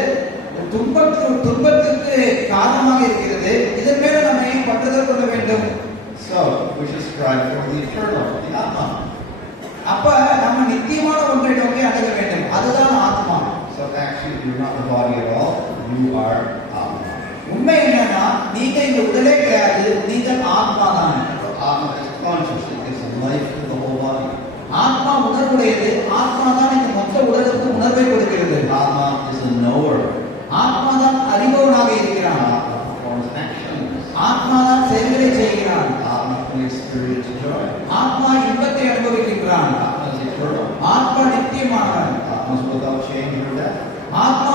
துன்பத்துக்கு காரணமாக இருக்கிறது. இதன் மேல நம்ம ஏன் பற்றுதல் கொள்ள வேண்டும்? So we should strive for the eternal, the Atma. அப்ப நம்ம நித்தியமான ஒன்றை நோக்கி அடைய வேண்டும். அதுதான் ஆத்மா. So actually, you're not the body at all. You are Atma. உண்மை என்னன்னா, நீங்க இந்த உடலே கிடையாது, நீங்கள் ஆத்மா தான். Atma is conscious. It gives life to the whole body. ஆத்மா உணர்வுடையது. ஆத்மா தான் இந்த மொத்த உடலுக்கு உணர்வை கொடுக்கிறது. Atma is a knower. ஆத்மா தான் அறிபவனாக இருக்கிறான். Atma performs actions. ஆத்மா தான் செயல்களை செய்கிறான். Atma can experience joy. ஆத்மா இன்பத்தை அனுபவிக்கின்றான். Atma is eternal. ஆத்மா நித்தியமானவன். Atma is without change or death. ஆத்மா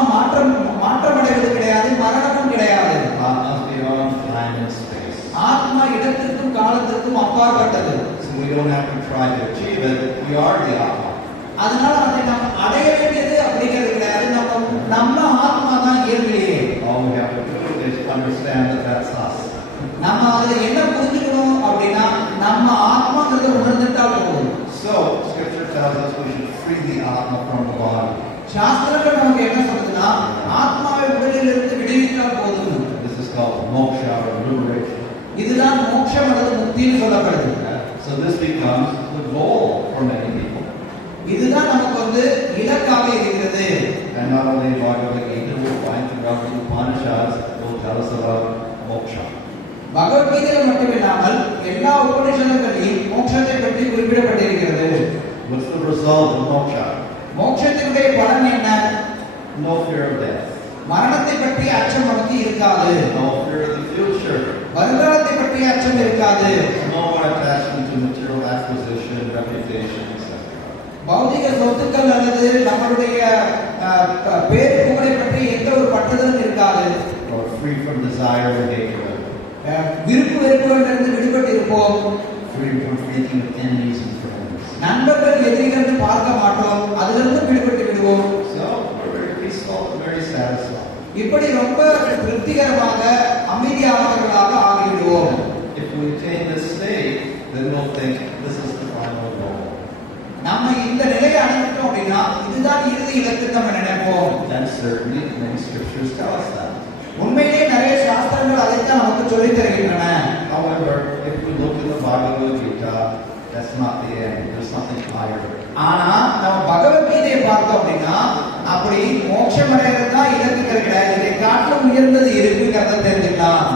மாற்றமடைவது கிடையாது, மரணமும் கிடையாது. Atma is beyond time and space. ஆத்மா இடத்திற்கும் காலத்திற்கும் அப்பாற்பட்டது. So we don't have to try to achieve it. We are the Atma. அதனால அதை நாம் அடைய வேண்டியது அப்படிங்கிறது கிடையாது. நம்ம ஆத்மா தான் இயல்பிலேயே. All we have to do is understand that that's us. நம்ம அதுல என்ன புரிஞ்சுக்கணும் அப்படின்னா, நம்ம ஆத்மாங்கிறத உணர்ந்துட்டால் போதும். So Scripture tells us we should free the Atma from the body. சாஸ்திரங்கள் நமக்கு என்ன சொல்லுதுன்னா, ஆத்மாவை உடலிலிருந்து விடுவித்தால் போதும். This is called moksha or liberation. இதுதான் மோட்சம் அல்லது முக்தின்னு சொல்லப்படுது. So this becomes the goal for many people. இதுதான் நமக்கு வந்து இலக்காக இருக்கிறது. And not only in Bhagavad Gita, we'll find throughout the Upanishads will tell us about moksha. பகவத்கீதையில மட்டுமில்லாமல் எல்லா உபநிஷதங்களிலும் மோட்சத்தை பற்றி குறிப்பிடப்பட்டிருக்கிறது. What's the result of moksha? மோட்சத்தினுடைய பலன் என்ன? No fear of death. மரணத்தை பற்றி அச்சம் நமக்கு இருக்காது. No fear of the future. வருங்காலத்தை பற்றி அச்சம் இருக்காது. No more attachment to material acquisition, reputation, etc. பௌதிக சொத்துக்கள் அல்லது நம்மளுடைய பேர் புகழை பற்றி எந்த ஒரு பற்றுதலும் இருக்காது. Or free from desire or hatred. விருப்பு வெறுப்புகளிலிருந்து விடுபட்டு இருப்போம். Free from thinking of enemies and friends. நண்பர்கள் எதிரிகள் பார்க்க மாட்டோம், அதிலிருந்து விடுபட்டு விடுவோம். So we're very peaceful, very satisfied. இப்படி ரொம்ப திருப்திகரமாக அமைதியானவர்களாக ஆகிவிடுவோம். If we attain this state, then we'll think this is the final goal. நம்ம இந்த நிலையை அடைஞ்சிட்டோம் அப்படின்னா இதுதான் இறுதி இலக்கு நம்ம நினைப்போம். And certainly many scriptures tell us that. உண்மையிலே நிறைய சாஸ்திரங்கள் அதைத்தான் நமக்கு சொல்லித் தருகின்றன. However, if we look at the Bhagavad Gita, that's not the end. There's something higher. ஆனா நம்ம பகவத்கீதையை பார்த்தோம் அப்படின்னா அப்படி மோட்சம் அடைகிறது தான் இலக்குகள் கிடையாது. இதை காட்டிலும் உயர்ந்தது இருக்குங்கிறத தெரிஞ்சுக்கலாம்.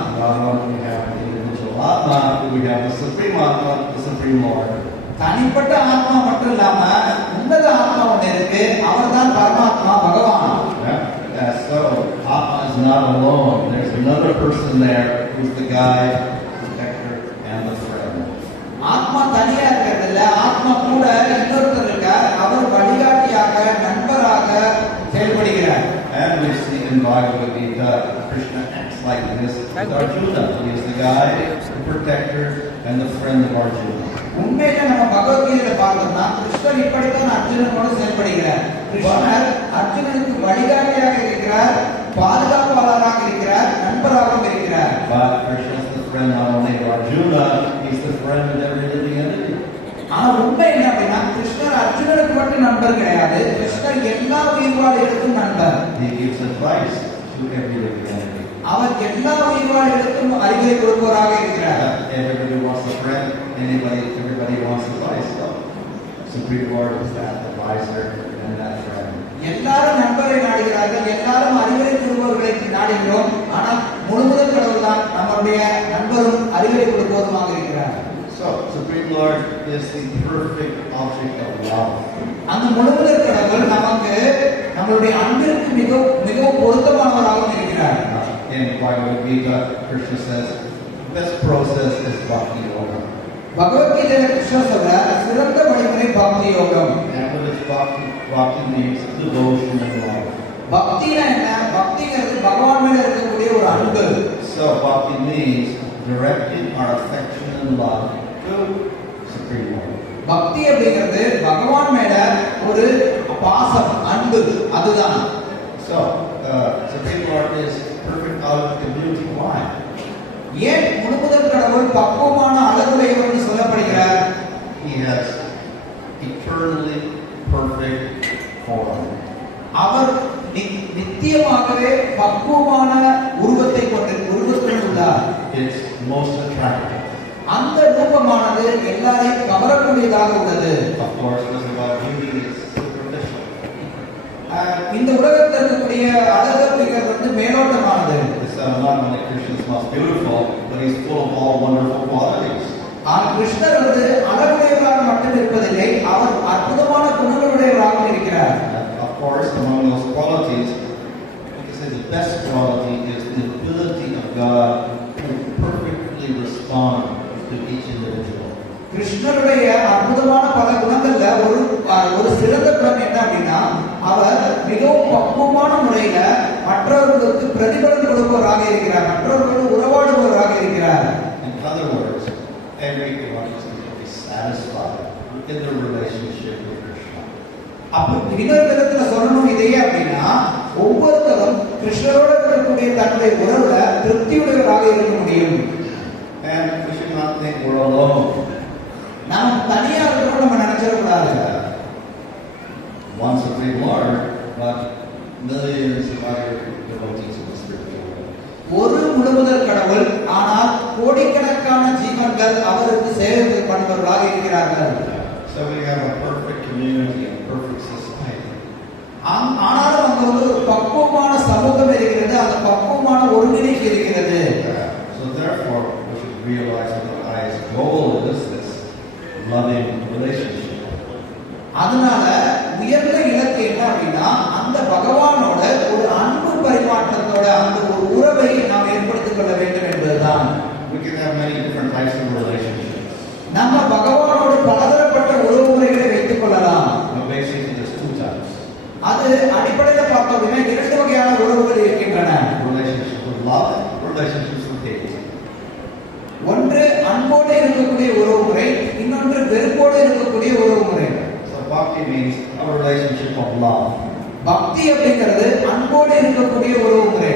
We have the individual Atma, we have the Supreme Atma, the Supreme Lord. தனிப்பட்ட ஆத்மா மட்டும் இல்லாம உன்னத ஆத்மா ஒன்று இருக்கு. அவர் தான் பரமாத்மா, பகவான். So Atma is not alone. There's another person there who's the guide, protector, and the friend. ஆத்மா தனியா இருக்கிறது இல்ல, ஆத்மா கூட இன்னொருத்தர் இருக்கார். அவர் வழிகாட்டியாக, நண்பராக செயல்படுகிறார். And we see in Bhagavad Gita, Krishna acts like this with Arjuna. He is the guide, the protector, and the friend of Arjuna. உண்மையில நம்ம பகவத்கீதையில பார்த்தோம்னா கிருஷ்ணர் இப்படித்தான் அர்ஜுனனோடு செயல்படுகிறார். கிருஷ்ணர் அர்ஜுனனுக்கு வழிகாட்டியாக இருக்கிறார், பாதுகாப்பாளராக இருக்கிறார், நண்பராகவும் இருக்கிறார். But Krishna is the friend not only of Arjuna, he's the friend of every living entity. ஆனா உண்மை என்ன அப்படின்னா கிருஷ்ணர் அர்ஜுனனுக்கு மட்டும் நண்பர் கிடையாது, கிருஷ்ணர் எல்லா உயிர்வாழிகளுக்கும் நண்பர். He gives advice to every living entity. அவர் எல்லா உயிர்வாழிகளுக்கும் அறிவுரை கொடுப்பவராக இருக்கிறார். Everybody wants a friend, everybody wants advice. So Supreme Lord is that advisor and that friend. எல்லாரும் நண்பரை நாடுகிறார்கள், எல்லாரும் அறிவுரை கூறுபவர்களை நாடுகிறோம். ஆனால் முழுமுதல் கடவுள் தான் நம்முடைய நண்பரும் அறிவுரை கொடுப்பவருமாக இருக்கிறார். Supreme Lord is the perfect object of love. அந்த முழுமுதற் கடவுள் நமக்கு நம்மளுடைய அன்பிற்கு மிகவும் பொருத்தமானவராக இருக்கிறார். In Bhagavad Gita, Krishna says, best process is bhakti yoga. பகவத்கீதையில கிருஷ்ணர் சொல்றார் சிறந்த வழிமுறை பக்தி யோகம். And what is bhakti? Bhakti means devotion and love. பக்தினா என்ன? பக்திங்கிறது பகவான் மேல இருக்கக்கூடிய ஒரு அன்பு. So bhakti means directing our affection and love to Supreme Lord. பக்தி அப்படிங்கிறது பகவான் மேல ஒரு பாசம் அன்பு அதுதான். So Supreme Lord is perfect out of community. Why? ஏன் முழுமுதற் கடவுள் பக்குவமான அழகுடையவர்னு சொல்லப்படுகிறார்? He has eternally perfect form. அவர் நித்தியமாகவே பக்குவமான உருவத்தை கொண்டுள்ளார். It's most attractive. அந்த ரூபமானது எல்லாரையும் கவரக்கூடியதாக உள்ளது. Of course, this is about beauty is superficial. இந்த உலகத்தில் இருக்கக்கூடிய அழகு அப்படிங்கிறது மேலோட்டமானது. It's not only Krishna's most beautiful, but he's full of all wonderful qualities. கிருஷ்ணர் அழகுடையவராக மட்டும் இருப்பதில்லை, அவர் அற்புதமான குணங்களுடையவராக இருக்கிறார். Of course, among those qualities, we can say the best quality is the ability of God to perfectly respond to each individual. கிருஷ்ணருடைய அற்புதமான பல குணங்கள்ல ஒரு சிறந்த குணம் என்ன அப்படின்னா அவர் மிகவும் பக்குவமான முறையில மற்றவர்களுக்கு பிரதிபலன் கொடுப்பவராக இருக்கிறார், மற்றவர்களோடு உறவாடுபவராக இருக்கிறார். In other words, everyone is completely satisfied in their relationship with Krishna. அப்ப இன்னொரு விதத்துல சொல்லணும் இதையே அப்படின்னா ஒவ்வொருத்தரும் கிருஷ்ணரோட இருக்கக்கூடிய தன்னுடைய உறவுல திருப்தியுடையவராக இருக்க முடியும். And we should not think we're alone. நாம் தனியா இருக்கிறோம் நம்ம நினைச்சிடக்கூடாது. One Supreme Lord, but millions of other devotees of the spiritual world. ஒரு முழுமுதற் கடவுள், ஆனால் கோடிக்கணக்கான ஜீவன்கள் அவருக்கு சேவை பண்ணுபவர்களாக இருக்கிறார்கள். So we have a perfect community, a perfect society. ஆனாலும் அங்க ஒரு பக்குவமான சமூகம் இருக்கிறது, அந்த பக்குவமான ஒருங்கிணைப்பு இருக்கிறது. So therefore, we should realize that the highest goal is this loving relationship. அதனால உயர்ந்த இலக்கு என்ன அப்படின்னா அந்த பகவானோட ஒரு அன்பு பரிமாற்றத்தோட அந்த ஒரு உறவை நாம் ஏற்படுத்திக் கொள்ள வேண்டும் என்பதுதான். We can have many different types of relationships. நம்ம பகவானோடு பலதரப்பட்ட உறவு முறைகளை வைத்துக் கொள்ளலாம். But basically, there's two types. அது அடிப்படையில பார்த்தோம் அப்படின்னா இரண்டு வகையான உறவுகள் இருக்கின்றன. Relationships with love, relationships with hate. ஒன்று அன்போடு இருக்கக்கூடிய உறவு முறை, இன்னொன்று வெறுப்போடு இருக்கக்கூடிய உறவு முறை. So bhakti means a relationship of love. பக்தி அப்படிங்கிறது அன்போடு இருக்கக்கூடிய உறவு முறை.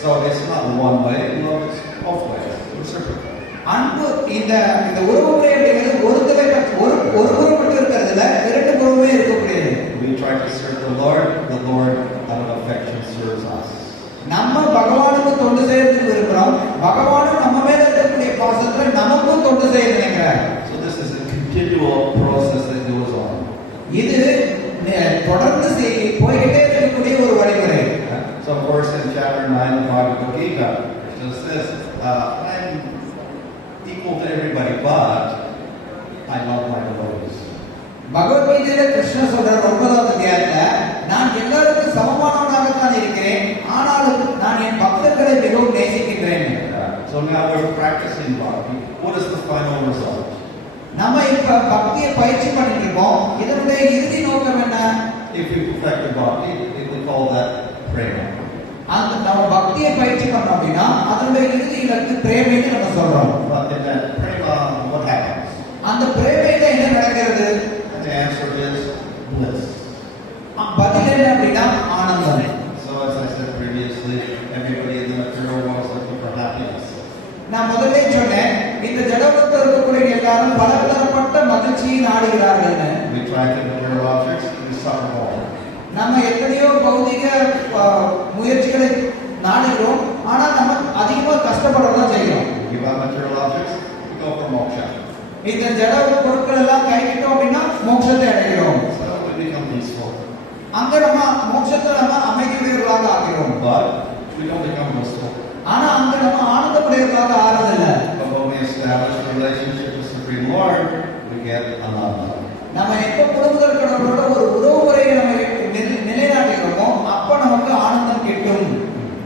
So it's not one way, love is both ways, reciprocal. அன்பு இந்த உறவு முறை அப்படிங்கிறது ஒருபுறம் மட்டும் இருக்கிறது இல்ல, இரண்டு புறமே இருக்கக்கூடியது. We try to serve the Lord out of affection serves us. நம்ம பகவானுக்கு தொண்டு செய்யறதுக்கு விரும்புறோம், பகவானும் நம்ம மேல இருக்கக்கூடிய பாசத்துல நமக்கும் தொண்டு செய்ய நினைக்கிறார். So this is a continual process that goes on. இது தொடர்ந்து போய்கிட்டே இருக்கக்கூடிய ஒரு வழிமுறை. So of course in chapter 9 of Bhagavad Gita, it says, I'm equal to everybody, but I love my devotees. பகவத்கீதையில கிருஷ்ணர் சொல்ற 9வது அத்தியாயத்துல நான் எல்லாருக்கும் சமமானவனாகத்தான் இருக்கிறேன், ஆனாலும் நான் என் பக்தர்களை மிகவும் நேசிக்கின்றேன். So now we're practicing bhakti. What is the final result? நம்ம இப்ப பக்தியை பயிற்சி பண்ணிட்டு இருக்கோம். இதனுடைய இறுதி நோக்கம் என்ன? If we perfect bhakti, we call that prema. அந்த நம்ம பக்தியை பயிற்சி பண்ணோம் அப்படின்னா அதனுடைய இறுதி இலக்கு பிரேமைன்னு நம்ம சொல்றோம். But in that prema, what happens? அந்த பிரேமையில என்ன நடக்கிறது? And the answer is bliss. பதில் என்ன அப்படின்னா ஆனந்தம். So as I said previously, everybody in the material world is looking for happiness. நான் முதல்ல சொன்னேன், இந்த ஜடவத்தில் இருக்கக்கூடிய எல்லாரும் பலதரப்பட்ட மகிழ்ச்சியை நாடுகிறார்கள். We try to material objects, we suffer more. நம்ம எத்தனையோ பௌதிக முயற்சிகளை நாடுகிறோம், ஆனா நம்ம அதிகமா கஷ்டப்படதான் செய்யறோம். Give up material objects, we go for moksha. இந்த ஜட பொருட்கள் எல்லாம் கைவிட்டோம் அப்படின்னா மோட்சத்தை அடைகிறோம். So we become peaceful. அங்க நம்ம மோட்சத்தை நம்ம அமைதியுடையவர்களாக ஆகிறோம். But we don't become blissful. ஆனா அங்க நம்ம ஆனந்தமுடையவர்களாக ஆறதில்லை. But when we establish a relationship with Supreme Lord, we get another. நம்ம எப்ப குடும்பத்தில் கடவுளோட ஒரு உறவு முறையை நம்ம நிலைநாட்டுகிறோமோ அப்ப நமக்கு ஆனந்தம் கிட்டும்.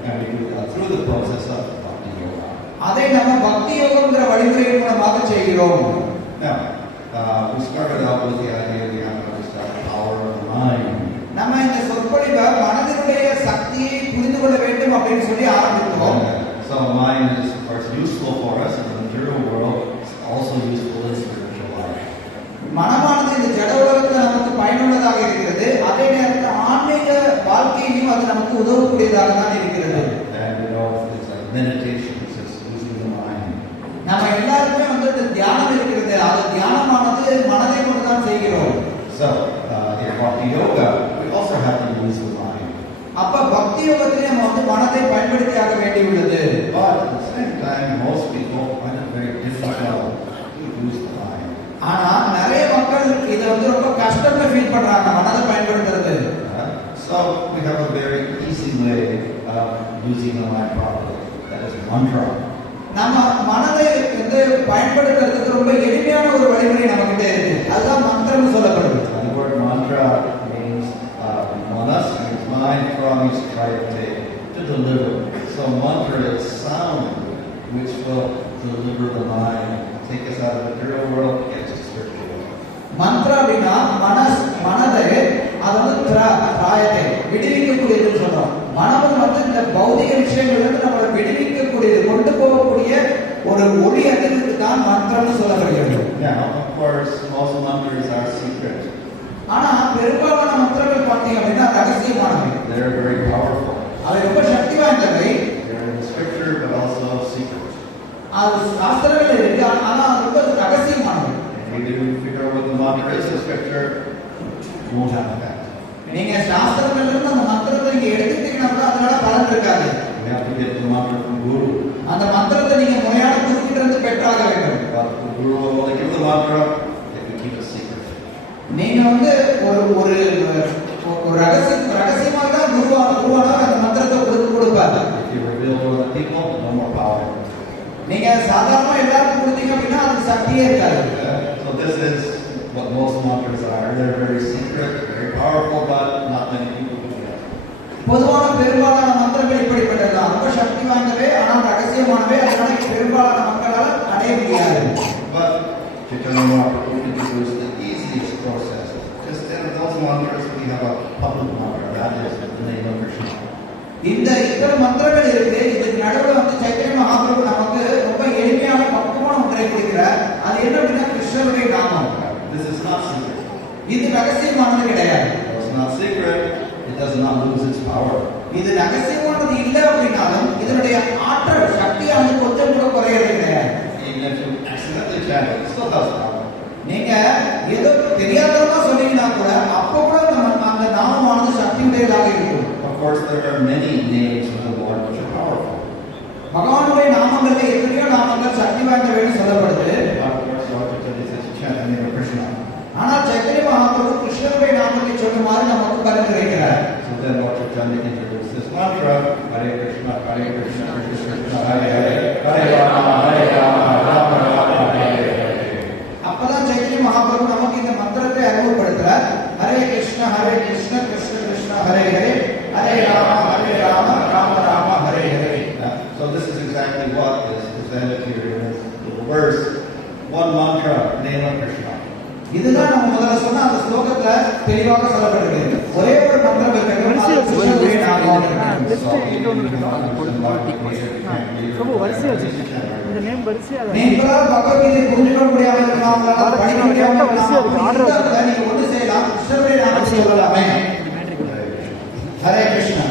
And we do that through the process of bhakti yoga. அதை நம்ம பக்தி யோகம்ங்கிற வழிமுறை மூலமாக செய்கிறோம். Now, we started out with the idea we have to understand the power of the mind. நம்ம இந்த சொற்பொழிவை மனதினுடைய சக்தியை புரிந்து கொள்ள வேண்டும் அப்படின்னு சொல்லி ஆரம்பித்தோம். So mind is of course useful for us in the material world. It's also useful in spiritual life. மனமானது இந்த ஜட உலகத்தில் நமக்கு பயனுள்ளதாக இருக்கிறது, அதே நேரத்தில் ஆன்மீக வாழ்க்கையிலும் அது நமக்கு உதவக்கூடியதாக தான் இருக்கிறது. And it's like meditation, it's just using the mind. நம்ம எல்லாருமே இந்த தியானம் இருக்கிறது, அது தியானமானது மனதை கொண்டு தான் செய்கிறோம். So in bhakti yoga, we also have to use the mind. அப்ப பக்தி யோகத்திலே நம்ம மனதை பயன்படுத்தியாக வேண்டியுள்ளது. But at the same time, most people find it very difficult to use the mind. ஆனா நிறைய மக்கள் இத ரொம்ப கஷ்டமா ஃபீல் பண்றாங்க மனதை பயன்படுத்துறது. So we have a very easy way of using the mind properly. That is mantra. நம்ம மனதை பயன்படுத்துறதுக்கு ரொம்ப எளிமையான ஒரு வழிமுறை நம்மகிட்ட இருக்கு. அதுதான் மந்திரம்னு சொல்லப்படுது. The word mantra means manas means mind, pra means trayate, to deliver. So mantra is sound which will deliver the mind, take us out of the material world, get us to spiritual world. மந்திர அப்படின்னா மனதை திராயத்தை விடுவிக்கக்கூடியதுன்னு சொல்றோம். மனம் இந்த பௌதிக விஷயங்கள்ல நம்மளை விடுவிக்கக்கூடியது, கொண்டு போகக்கூடிய ஒரு ஒளி அதிர்வுக்கு தான் மந்திரம்னு சொல்லப்படுகிறது. Now, of course, most mantras are secret. ஆனா பெரும்பாலான மந்திரங்கள் பார்த்தீங்க அப்படின்னா ரகசியமானவை. They are very powerful. அவை ரொம்ப சக்தி வாய்ந்தவை. They are in the scripture, but also secret. அது சாஸ்திரங்கள் இருக்கு, ஆனா ரொம்ப ரகசியமானவை. If you figure out what the mantra is in scripture, you won't have that. நீங்க சாஸ்திரங்கள்ல இருந்து அந்த மந்திரத்தை நீங்க எடுத்துக்கிட்டீங்கன்னா அதனால பலன் இருக்காது. You have to get the mantra from Guru. அந்த மந்திரத்தை நீங்க முறையான குருக்கிட்ட இருந்து பெற்றாக வேண்டும். The Guru will only give the mantra if you keep it secret. நீங்க ஒரு ரகசியமாக தான் குருவானவர் அந்த மந்திரத்தை கொடுப்பாரு. If you reveal to other people, no more power. நீங்க சாதாரணமா எல்லாருக்கும் கொடுத்தீங்க அப்படின்னா அது சக்தியே இருக்காது. So this is what most mantras are. They're very secret, very powerful, but not many people can get. பொதுவான பெரும்பாலான மந்திரங்கள் இப்படிப்பட்டதுதான். ரொம்ப சக்தி வாய்ந்தவை, ஆனால் ரகசியமானவை. அதனால பெரும்பாலான மக்களால் அடைய முடியாது. But Chaitanya Mahaprabhu introduced the easiest process. Just in those mantras, we have a public mantra. That is the name of Krishna. இந்த இத்தனை மந்திரங்கள் இருக்கு. இதுக்கு நடுவில் சைத்தன்ய மகாபிரபு நமக்கு ரொம்ப எளிமையான பக்குவமான முறை கொடுக்கிறார். அது என்ன அப்படின்னா கிருஷ்ணருடைய நாமம். This is not secret. இது ரகசியமானது கிடையாது. It's not secret. It does not lose its power. இது ரகசியமானது இல்லை அப்படின்னாலும் இதனுடைய ஆற்றல் சக்தியானது கொஞ்சம் கூட குறையறது கிடையாது. Even if you accidentally chant it, it still has power. நீங்க ஏதோ தெரியாதவங்க சொன்னீங்கன்னா கூட அப்போ கூட அந்த நாமமானது சக்தியுடையதாக இருக்கும். Of course, there are many names of the Lord which are powerful. பகவானுடைய நாமங்கள்ல எத்தனையோ நாமங்கள் சக்தி வாய்ந்தவைன்னு சொல்லப்படுது. Of course, Lord Chaitanya says, chant the name of Krishna. ஆனால் சைத்தன்ய மகாபிரபு கிருஷ்ணருடைய நாமத்தை சொல்லுமாறு நமக்கு பரிந்துரைக்கிறார். So then Lord Chaitanya introduces this mantra, Hare Krishna, Krishna Krishna, Hare Hare, Hare Rama, Rama Rama, Hare Hare. அப்பதான் சைத்தன்ய மகாபிரபு நமக்கு இந்த மந்திரத்தை அறிமுகப்படுத்துறார். Hare Krishna Krishna Krishna Hare Hare, Hare Rama Rama Rama Hare Hare. So this is exactly what is presented here in this little verse. One mantra, name of Krishna. இதுதான் நம்ம முதல்ல சொன்ன அந்த ஸ்லோகத்துல தெளிவாக சொல்லப்பட்டிருக்கு. ஒரே ஒரு மந்திரம் இருக்கணும், அது கிருஷ்ணருடைய நாமம். நீங்களா பகவத்கீதை புரிஞ்சுக்க முடியாம இருக்கலாம், படிக்க முடியாம இருக்கலாம். நீங்க ஒன்று செய்யலாம், கிருஷ்ணருடைய நாமத்தை சொல்லலாமே. ஹரே கிருஷ்ணா.